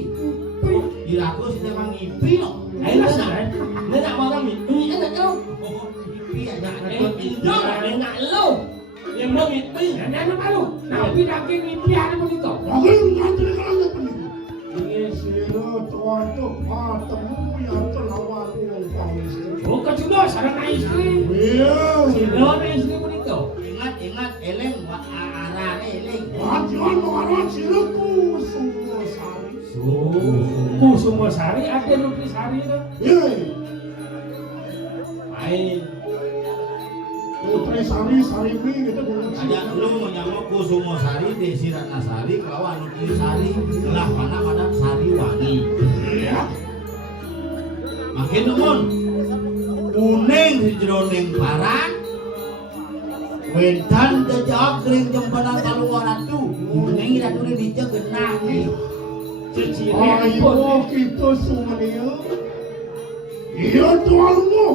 Dirakus memang ipi loh. ayo sana dia nak makan ini enak kau Ipi aja Indo enak lo yang mau itu dan malu. Tapi lagi impian begitu. Makin ngantri kalau penis. Ini siro tuan tu temu yang terlawan dengan panis. Bukan juga sarang istri. Ya, Siro istri begitu. Ingat eleng arah eleng. Tian mau siro tu semua sari. Kusuma Sari ada Nutri Sari itu. Ya. main Putri Sari Sarimi itu bukan Aja lu menyamuk Kusumo Sari, Desi Ratnasari, Kawan Nutri Sari, lah mana pada Sari Wangi. Iya. Makin temun, kuning di jeroning parang, wentan jejak kering jempenan kaluaran tu, kuning tidak tulis di jegenah nih. Cici Ayo kita semuanya. Iya tuanmu.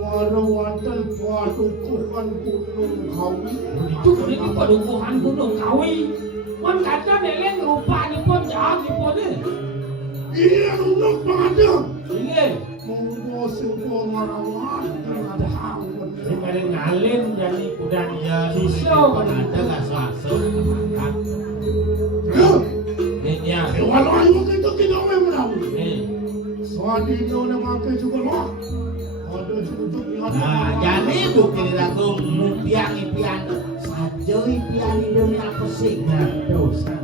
Warawantan padukuhan gunung kawi. Itu kuning padukuhan Gunung Kawi. Wan kata nelen rupanya pun jahat di pun ni. Iya untuk ada. Iya. Monggo sebuah warawan dengan hawan. Daripada ngalin jadi udang Ya, sisau. ada gak suasana makan. Ya. ya Walau ayo kita tidak Adino yang makai juga lah. Ada cucuk lihat. Nah, jadi bukti aku mumpiang impian saja impian Indonesia apa sih? Dosa.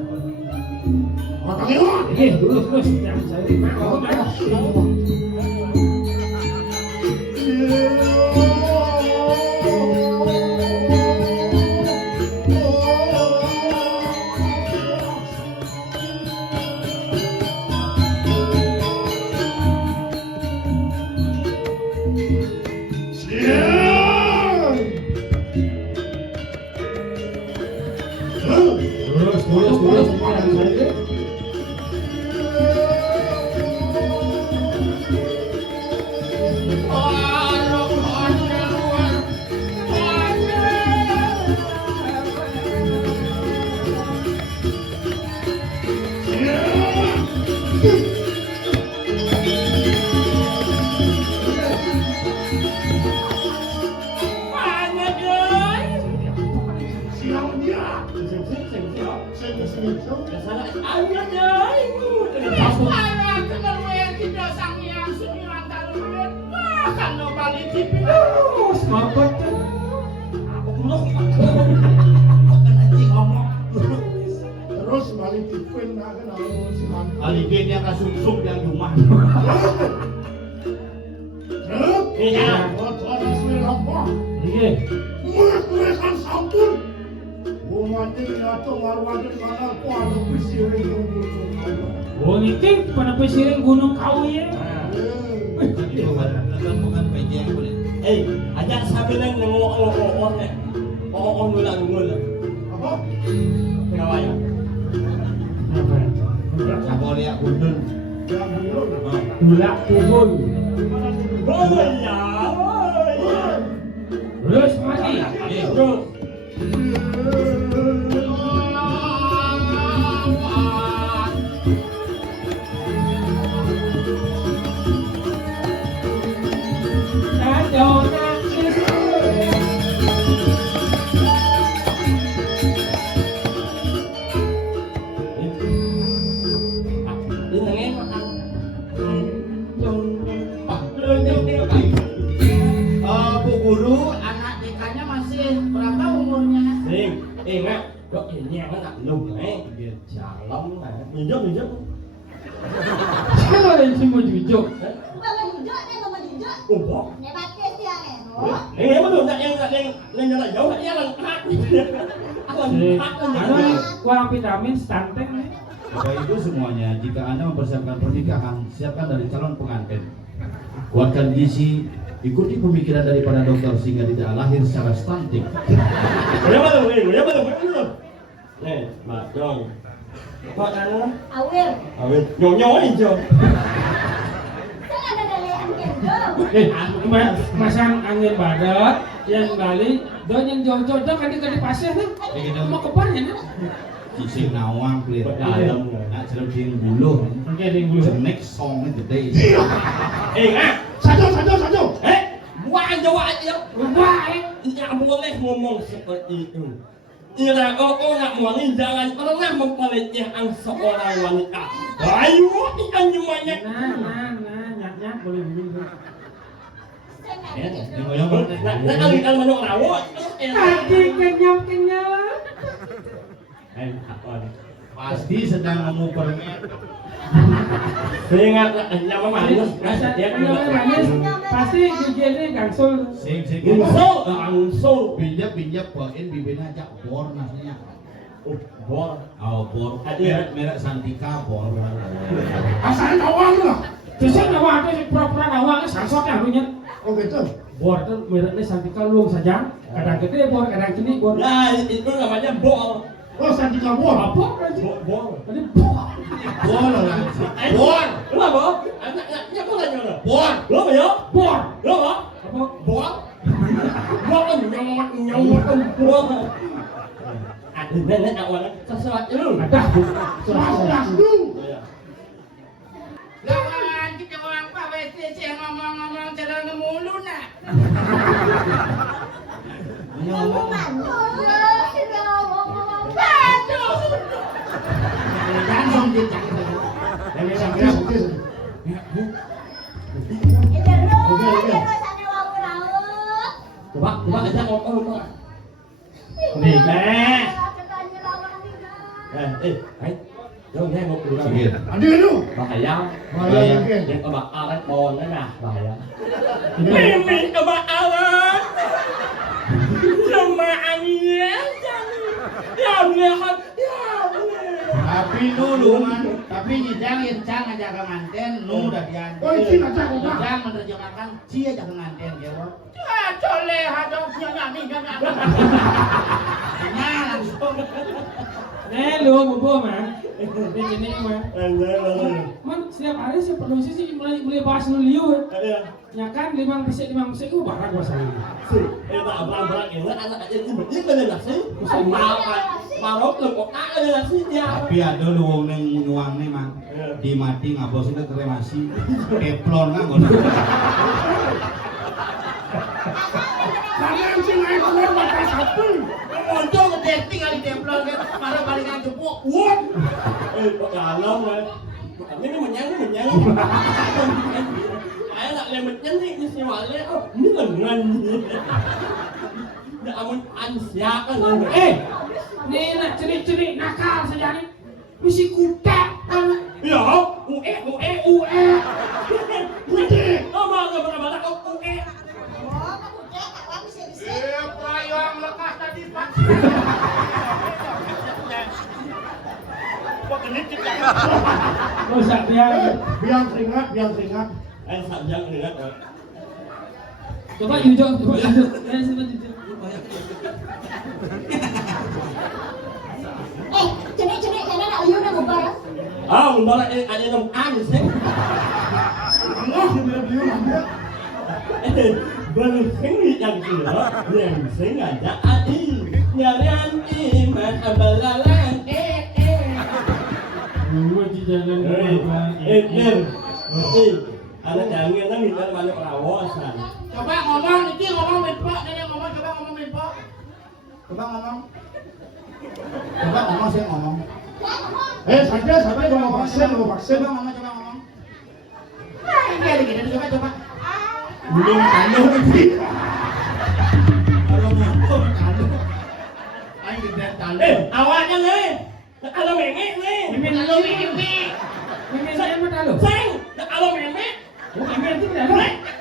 Matang lihat. Terus yang saya mau terus yang saya Siang dia. Terus balik tipin nak kenal si Han. Alipin yang kasuk-suk yang rumah. Terus. Iya. Tuan asli lampah. Iya. Mereka sampun. Umatin nyata marwadin mana aku ada pesiring yang gitu. Oh ini pada pesiring Gunung Kawi ya. Bukan pejeng boleh. Ajak sabilan ngomong nih. Oh, ngulang. Apa? Kenapa ya? Apa? Apa lihat bundun? Yang belum. Gula kubun. Oh ya. Terus lagi. Terus. Bu guru, anak TK-nya masih berapa umurnya? Ingat, kok ini yang tak belum jalan, minjem. Siapa yang sih mau jujur? Oh, ini belum tak yang jalan jauh, tak jalan hak. Anu kurang vitamin stunting nih. Bapak Ibu semuanya, jika Anda mempersiapkan pernikahan, siapkan dari calon pengantin. Kuatkan gizi, ikuti pemikiran daripada dokter sehingga tidak lahir secara stunting. Berapa tu? Nih, mak dong. Kok anu? Awet. Nyonya hijau. Masang angin badat yang balik, don yang jauh-jauh kan di pasir nih. Mau ke pan ya? Isi nawang clear Dalam. nak cerewin buluh. Oke, di bulu. The next song is the day. Ingat. Saja. Buang Jawa aja. Tidak boleh ngomong seperti itu. Tidak nak wangi jangan pernah mempelitnya seorang wanita. Ayo, ikan semuanya. Nyak boleh begini. Nak kalian menuk rawat. Tadi kenyang. Apa? Pasti sedang mengukur. Ingat nama manis. Pasti giginya gangsul. Sing Angsul. pinjam bawain bibirnya aja bor nasinya. Bor. Bor. Merek Santika bor. Asal nawang lah. Terus nawang itu pura-pura nawang sangsot ya harunya. Oh gitu. Bor itu mereknya Santika luang saja. Kadang gede bor, kadang cilik bor. Nah, itu namanya bor. Oh Santika buah. Apa lagi? Bor. Tadi bor. Bor. Lu apa? Anaknya apa lagi mana? Bor. Lu apa ya? Bor. Lu apa? Apa? Bor. Bor nyomot bor. Aduh, nenek awalnya sesuatu lu. Ada. Mas dulu. Lawan kita orang Pak WTC ngomong-ngomong jalan mulu nak. Đâu nghe một điều Sige. Ada lu. bahaya. Bahaya lagi. Yang kebakaran pohon nah bahaya. Mimi kebakaran. Sama angin ya lihat ya. Tapi nu man, tapi nyidang encang aja ke nganten nu dah dian. Oh, ini aja kok. Nyidang menerjemahkan cia aja ke nganten jawab. Ah, cole hadap nyanyi. Nah, langsung. Lu bobo man. Dia jenis man. Man setiap hari saya produksi sih mulai bahas nu liu. Ya kan 5 pesek gua bakar gua sana. Tak abang-abang ini anak aja ini bener bener lah sih. Marok lengkok nak lah sih dia. Tapi ada lu wong neng nyuang nih mang. Di mati ngabos itu kremasi. Teplon kan gua. Kalian sih naik keluar mata sapi. Untung ngedating kali templon kan, malah palingan jepuk. Wah. Kalau ini menyang. Ai là mình nhấn đi như thế mà lấy như là ngân. Đã muốn ăn siap kan. Nih nak cerik-cerik nakal saja nih. Mesti kutak kan. Ya, ue. Apa enggak kau ue. Prayong lekas tadi Pak. Kok genit kita? Usah biar. Biang keringat. Anh sẵn giang nữa rồi. Coba jujur. Saya sempat jujur. Cenik karena nak ayun nak ubah. Mình nói là anh em đồng ăn thì xíu. Allah dia mana? Vâng, xính đi chẳng cửa. Liền xính aja adi. Nyarian iman abalalan. Gua di jalan. Ada jangan nang hidup mana perawasan. Coba ngomong iki ngomong menpok, nenek ngomong coba ngomong menpok. Coba ngomong saya ngomong. Sampai mau vaksin. Coba ngomong. Ini ada gini coba. Belum tanya sih. Kalau ngomong tanya. Ayo kita tanya. Awaknya nih. Kalau mengek nih. Mimin Lalu mimpi. Mimin saya mah tahu. Sang, kalau mengek. Mimin itu dah.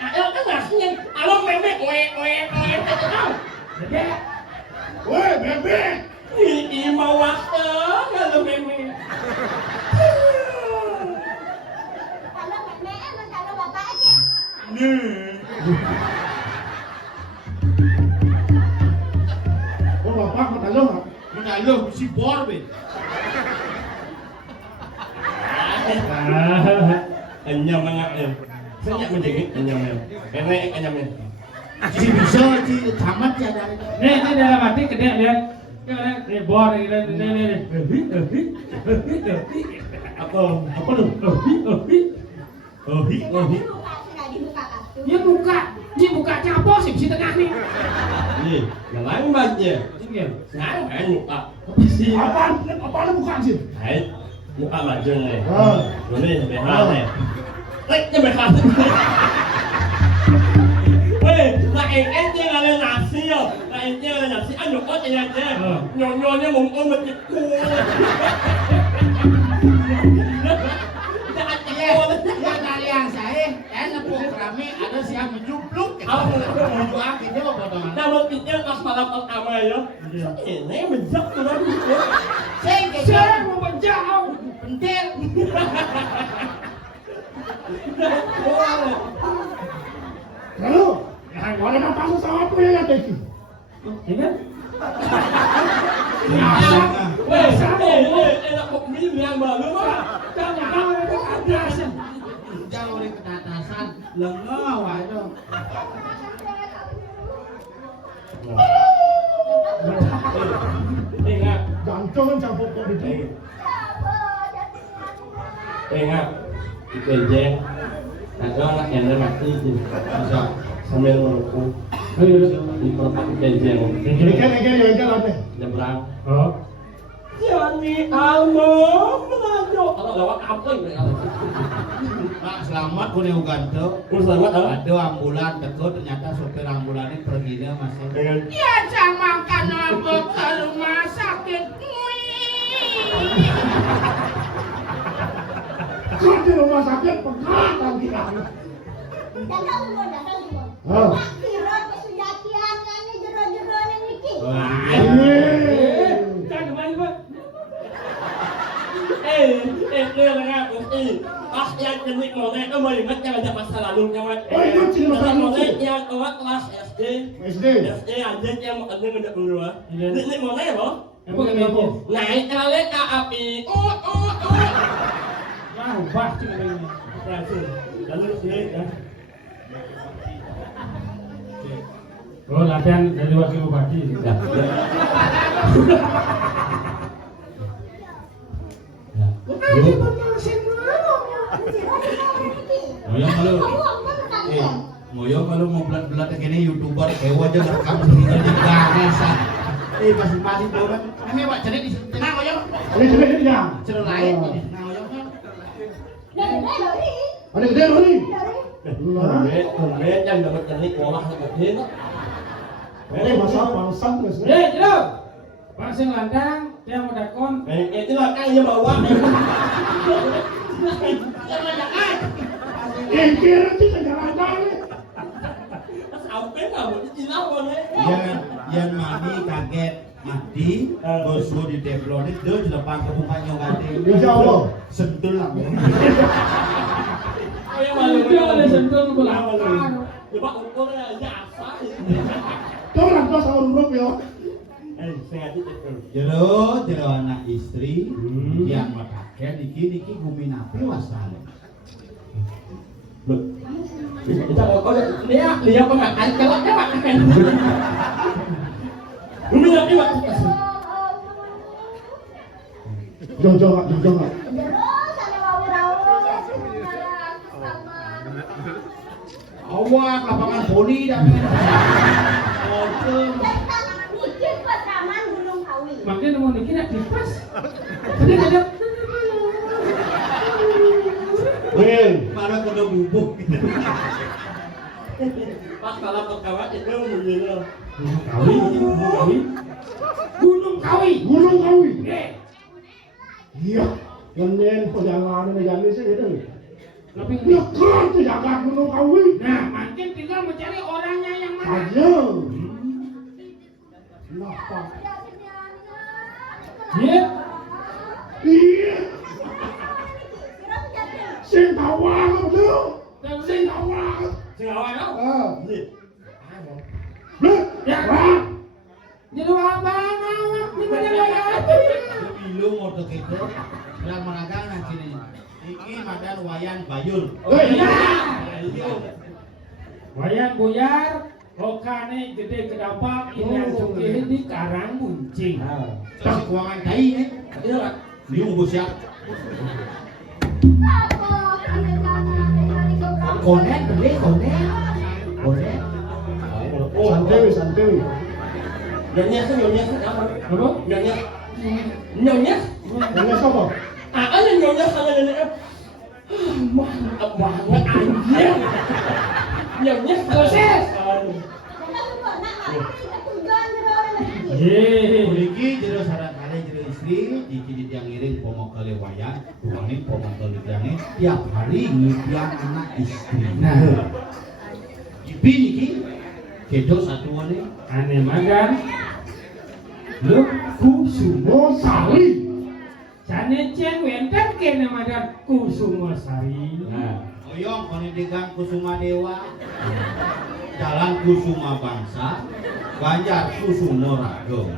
Ayo kan ngasihnya. Kalau mengek, tahu. Woi, bebek. Ini mau waktu kalau mengek. Kalau mẹ mình kalau bapak aja. Oh, bapak mendalu. Mendalu si bor be. Anyam banget ya. Saya nak menjengik anyam ya. Enek anyam ya. Si bisa si tamat ya dari. Nih dalam hati gede dia. Nih bor ini. Apa lu? Buka sudah dibuka kartu. Ini buka apa sih di tengah nih? Ini, yang lain banyak. Tinggal. Sekarang kan muka. Apa sih? Apaan bukan sih? Hai, muka maju nih. Ah. Ini behal nih. Ini behal. Weh, là em chưa là lên nasi rồi, là em chưa là nasi ăn được có gì nha, nhồi mồm ôm mình chụp cua. Ya kalian saya, enak programnya ada siap menjubluk. Menjual gitu potongan. Đâu được thì chưa có mà làm con ảo này đó. Ini mình dốc rồi đó. Saya mau menjauh. Pentil. Lalu, yang mana nak pasal sama apa yang ada itu? Ingat? Weh, enak kok mie yang baru mah. Jangan itu keadrasan. Kalau di ketatasan lengah wah itu. Ingat, Jantung kan campur kok di sini. ingat. Di kejeng. Ada anak yang ada mati sih. Bisa sambil merokok. Di tempat kejeng. Ikan apa? Nyebrang. Oh. Yani almo melaju. Kalau lewat apa ini? Pak selamat ku di Uganda. Selamat apa? Ada ambulan teko ternyata sopir ambulan ini perginya masih. Ya jangan makan apa ke rumah sakit. Kau di rumah sakit pegatan kita. Datang semua. Ah. Tak kira kesudakian ini jero-jero niki. Kan kemarin Pak. Dia lah yang jenis model itu melihat yang ada masa lalu nyawa. Ingat cerita masa lalu. Model yang kelas SD. SD. SD ada yang mau ada mendak dulu. Ini model ya, Bang? Apa kenapa? Naik kali ke api. Wah, bah cuma ini. Berhasil. Lalu sini ya. Oh, latihan dari wakil bupati. Ya. Moyo kalau moyo kalau mau belat-belat kene YouTuber ewa aja rekam sendiri di ganesan. Masing-masing orang. Ini Pak jenis di tengah moyo. Ini ya. Cerita lain di tengah moyo kan. Ada gede loh nih. Kemudian yang dapat teknik olah seperti itu. Masa pangsang terus. Jero. Pak sing landang, yang medakon. Itu lah kan dia bawa. Kira kita jalan-jalan. Sampai nggak mau dijilawan Yang mani kaget mati, bosku di teflon itu di depan kebukanya gade. Insya Allah. Sentul lah. Itu oleh sentuh pulang. Coba ukurnya jasa. Kau orang tua sama urut ya. Sengaja itu. Jero anak istri yang makaken niki guminapi wasane. Kita dia pemakan celoknya makan. Bumi lagi Pak. Jong. Jero sana wawur-wawur sama. Awak lapangan voli dan Datang niki petraman Gunung Kawi. Makanya mau niki nak kipas. Tadi ada. mana kuda bubuk gitu. Pas kalau pekawat itu menjadi Gunung Kawi. Gunung Kawi. Iya. Yang perjalanan yang sih itu. Lebih Ya kan jaga Gunung Kawi. Nah, makin tinggal mencari orangnya yang mana. Aja. Kenapa? Iya. Iya. Kira jadi. Sing tawang betul. Sing tawang. sengawan tau. Bleh. Ya. Wah. Jadi abang awak di mana ya? Ilu mau tuh gitu. Bilang managang nah sini. Iki madan wayan bayul. Iya. Iya. Wayan buyar, okane gede kedampak, ini yang sugih di Karang Buncing. Terus keuangan dai nih. Iya Pak. Liu bos ya. Apa? Konen beli konen. Konen. Santai. Nyonya apa? Apa? Nyonya. Yang siapa? Ada nyonya sama nenek. Mantap banget anjir. Nyonya proses. Ye. Iki jero saran kali jero istri dicicit yang ngiring pomok kali wayan, tuangin pomok kali tiangnya tiap hari ngipian anak istri. Nah, ibi niki kedo satuannya Ane magan. Lu Kusumo Sari. Jane cen wenten kene magan Kusumo Sari. Nah, oyong pendidikan Kusuma Dewa, Jalan Kusuma Bangsa, Banjar Kusuma Rago.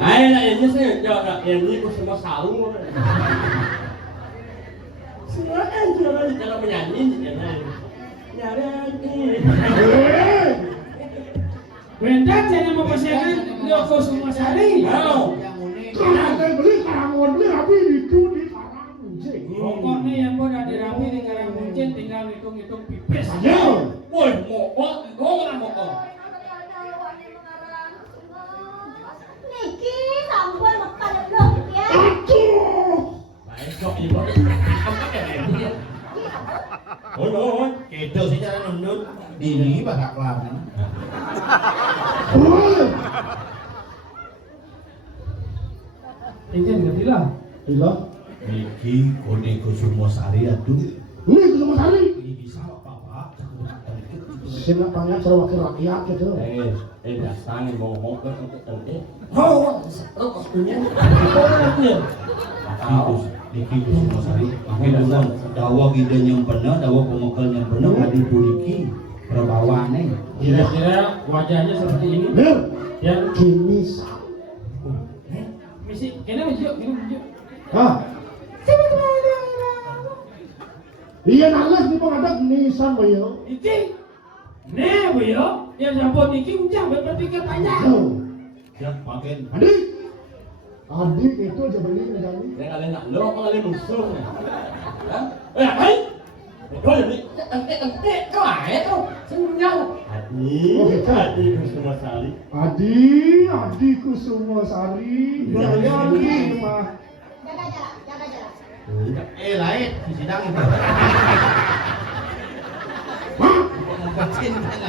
Ayo lah ini saya jawab ini semua saung. Semua kan cuma cara menyanyi nyari. Wenten jane mau pesenan lu Kusumo Sari. Oh. Yang unik. Kalau beli karangon beli tapi itu di karang kucing. Pokoknya yang udah dirapi di Karang Buncing tinggal hitung-hitung pipis. Aja. Woi, mau mau. Niki sampun makan belum ya? Aduh. Baik kok ibu. Apa ini? Oh, Kedo sih cara nunduk ini bakal kelar. Wah. Ini nggak bilang. Bila? Niki kode Kusumosari atuh. Ini Kusumasari. Ini bisa Bapak. Sina tanya cara wakil rakyat gitu. Dasar nih mau ngomong ke ente. Oh, Niki Kusumosari. Makanya dawa gide nyempena, dawa pemokal nyempena adi puniki perbawane. Kira-kira wajahnya seperti ini. bener. Yang Kini misi, ini misi. Hah? Iya nangis di pengadak nisan bayo. Iki, nih bu yo, yang jambon iki ujang berpikir panjang. Oh, Siap pakai. adik. Adik itu aja beli negara. Saya kalian nak lo apa kalian musuh? Hai. Kau jadi ente kau ayo senyum. Adi Kusumosari. Adi Kusumosari. Bayangin mah. Jaga jarak. Lain di sidang itu. Hah?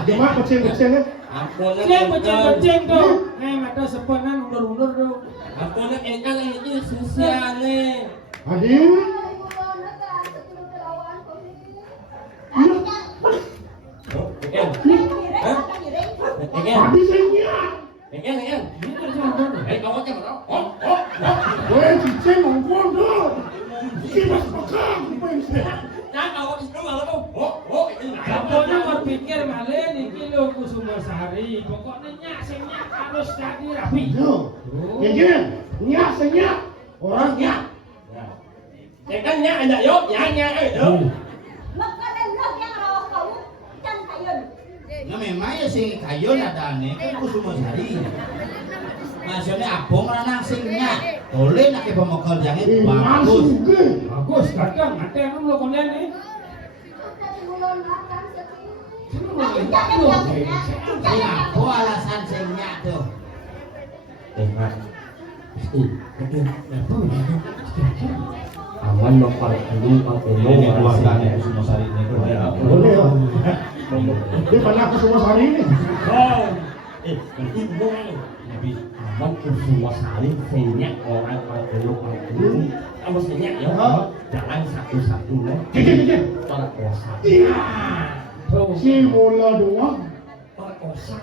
Cuma kecil-kecil ya. Ampun. Ceng beceng tuh, nih mata sepenan undur tuh. Ampun engkang ini sisiane. Adi. Adi sayangnya. Ini kerja apa? Gue cicing ngomong tuh. Kita sepakat. Jambonnya berpikir malah niki lo Kusumasari. Pokoknya nyak harus jadi rapi. Yo. Gini, nyak senyak. Orang nyak. Nah memang ya sing kayon ada aneh kan Kusumosari. Maksudnya abong ranang singnya. Boleh nak ke pemokal jangan bagus. Bagus, kadang ada yang lo kalian nih. Apa alasan singnya tuh? Aman mau pakai Ini keluarganya Kusumosari ini keluarga. Boleh ya. Dia pada Kusumasari ini. Aman Kusumosari senyak orang kalau kamu senyak ya. Jangan satu-satu lah. Kiki. Para kuasa. Si bola doang. Para kuasa.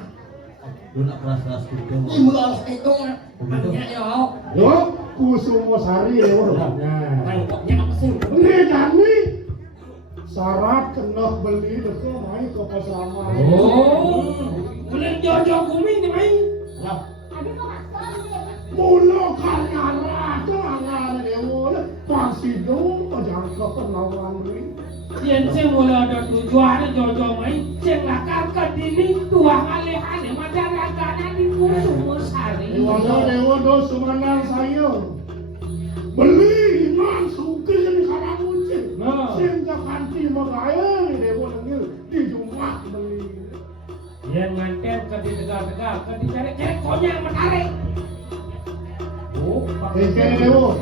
Lu nak keras-keras gitu. Ibu harus itu banyak ya. Yo, Kusumasari ya. Mangkoknya apa sih? Ini kami syarat kena beli dekat main ke pasaran. Boleh jojo kumi nih main. Mula karena tangan dewa pasti dong terjangka penawaran beli. Yang saya mulai ada tujuan jojo main. Saya lakukan ini dua kali masyarakatnya di Kusumasari. Dewa dos sumanan saya beli iman sugih ini karena muncul. Sehingga kanti magaya dewa nenggil di Jumat beli. Yang nganten ke di tegak-tegak, ke di cari konya menarik. Keke dewa,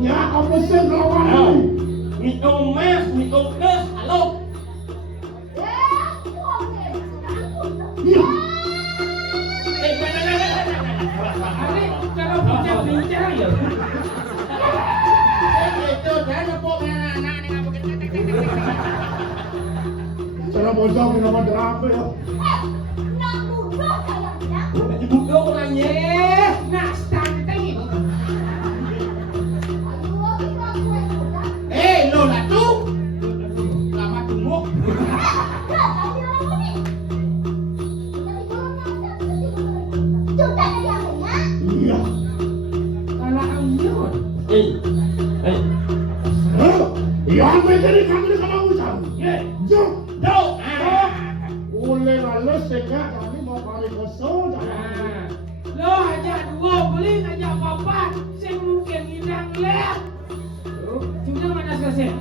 nya apa sih lawan ini? Mikong mas, mikong kes, halo. Iya. Hari kalau bincang ya. Cara bocah kenapa derape ya? Ibu dong nanya. Nak stunting. Lo lah tuh. Lama tunggu. Iya. Kalau ambil. Iya, begini kami kena hujan. Jom. Dau. Oleh lalu sehingga kami mau balik ke soda. Lo aja dua beli aja papat. Saya mungkin hilang leh. Sudah mana selesai?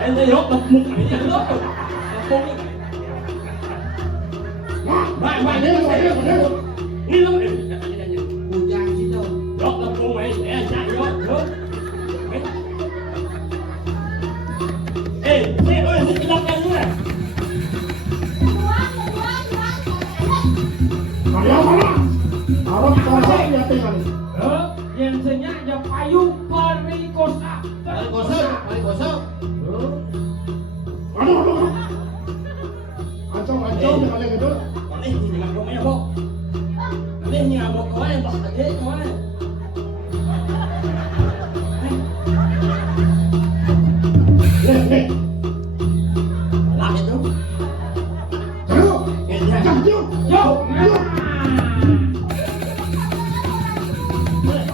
Ente yuk tepuk aja lo. Tepuk. Ini lo. Ujang situ. Yuk tepuk aja. Yuk. Ini silakan dulu. Kalian mana? Harus pasang ya tinggal. Yang senyap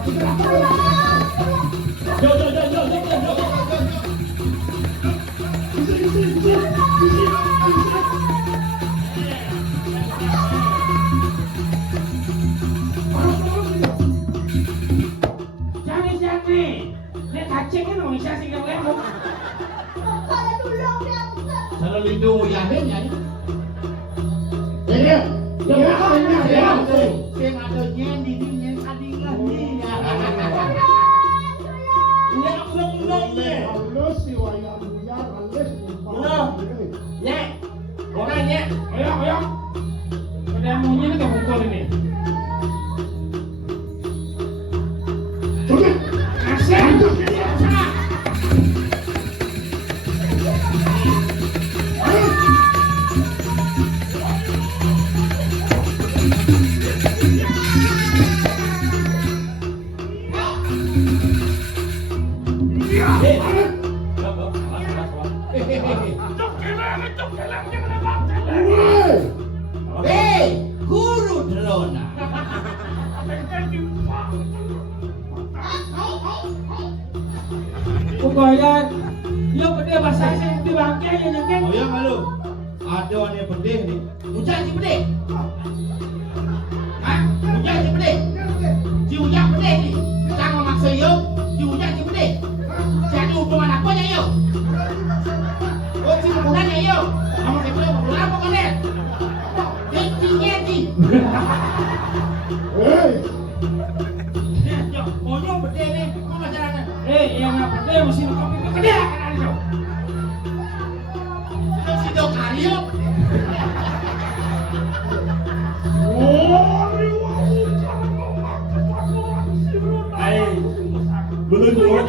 Yo. Jangan. Dia kacing kan mau bisa sih yang lembut. Kalau dulu dia Kalau lindung yahin ya. Ya, Sing ada nyen di nyen kadingan ni. Ini ulung-ulungnya. halus si wayang buyar, halus. Nyek. Orang nyek. Ayo. Ada yang bunyi nih kepukul ini. Coba. Asik. Hei, guru drona. Pokoknya dia pedih bahasa saya di bangkai ya nyengkeng. Oh ya malu. Ada yang pedih nih. Hujan si pedih. Hah? Hujan si pedih. Si hujan pedih ni. Jangan memaksa yo. Si hujan si pedih. Jadi hukuman apa ya yo? Oh, si hukumannya yo. Kamu kecil hukuman apa kan ya? Tinggi. Oh, yo pedih ni. Kau masalahnya. Yang nggak pedih mesti kopi pedih kan ada. Terus si dok Aryo. Belum dulu.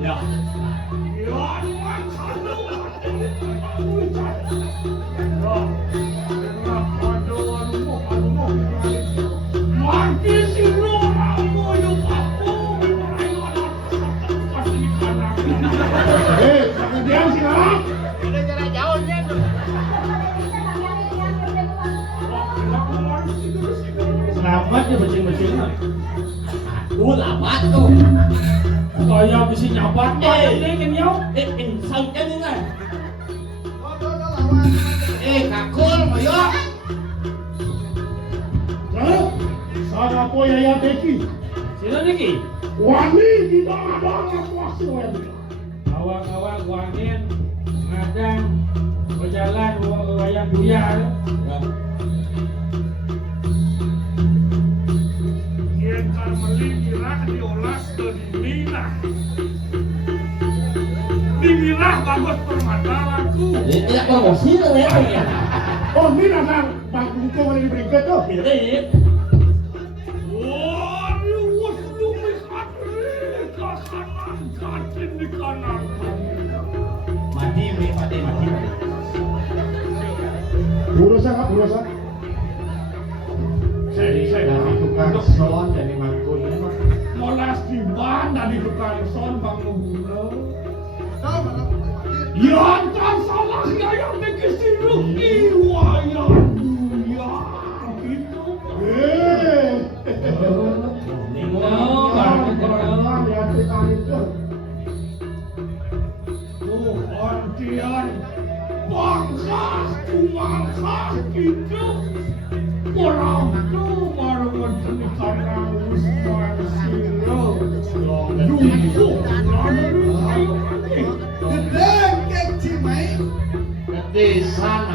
Ya. Jangan diam sih lah. Udah jalan jauh ni. Selamat ya bacing-bacing. Dulu lapat tu. Kayak bisa nyabat ini kan yo. Insang kan ni lah. Kakul moyo. Sana po yaya Beki. Sino niki? Wani tidak ada kuasa yang Awang-awang wangin ngadang berjalan wayang buyar. Kita melimirah diolah ke diminah. Diminah bagus permatalaku. Tidak promosi tu ya. Oh, minah kan Bang Bungko mana diberikan tu? Bila ni. Wah, ni waslu mihadri kasanan katin di kanan. Mati mati. Urusan apa urusan? Saya Dari tukang son dari Mangkul. Molas di ban dari tukang son Bang Nubulo. Yang salah yang dikisiru iwayang duya gitu. Orang yang kita itu. Tuh antian bangkas kumangkas gitu. Orang tu baru mencurikan harus bersilo. Dulu lalu saya Gede cimai. Gede sana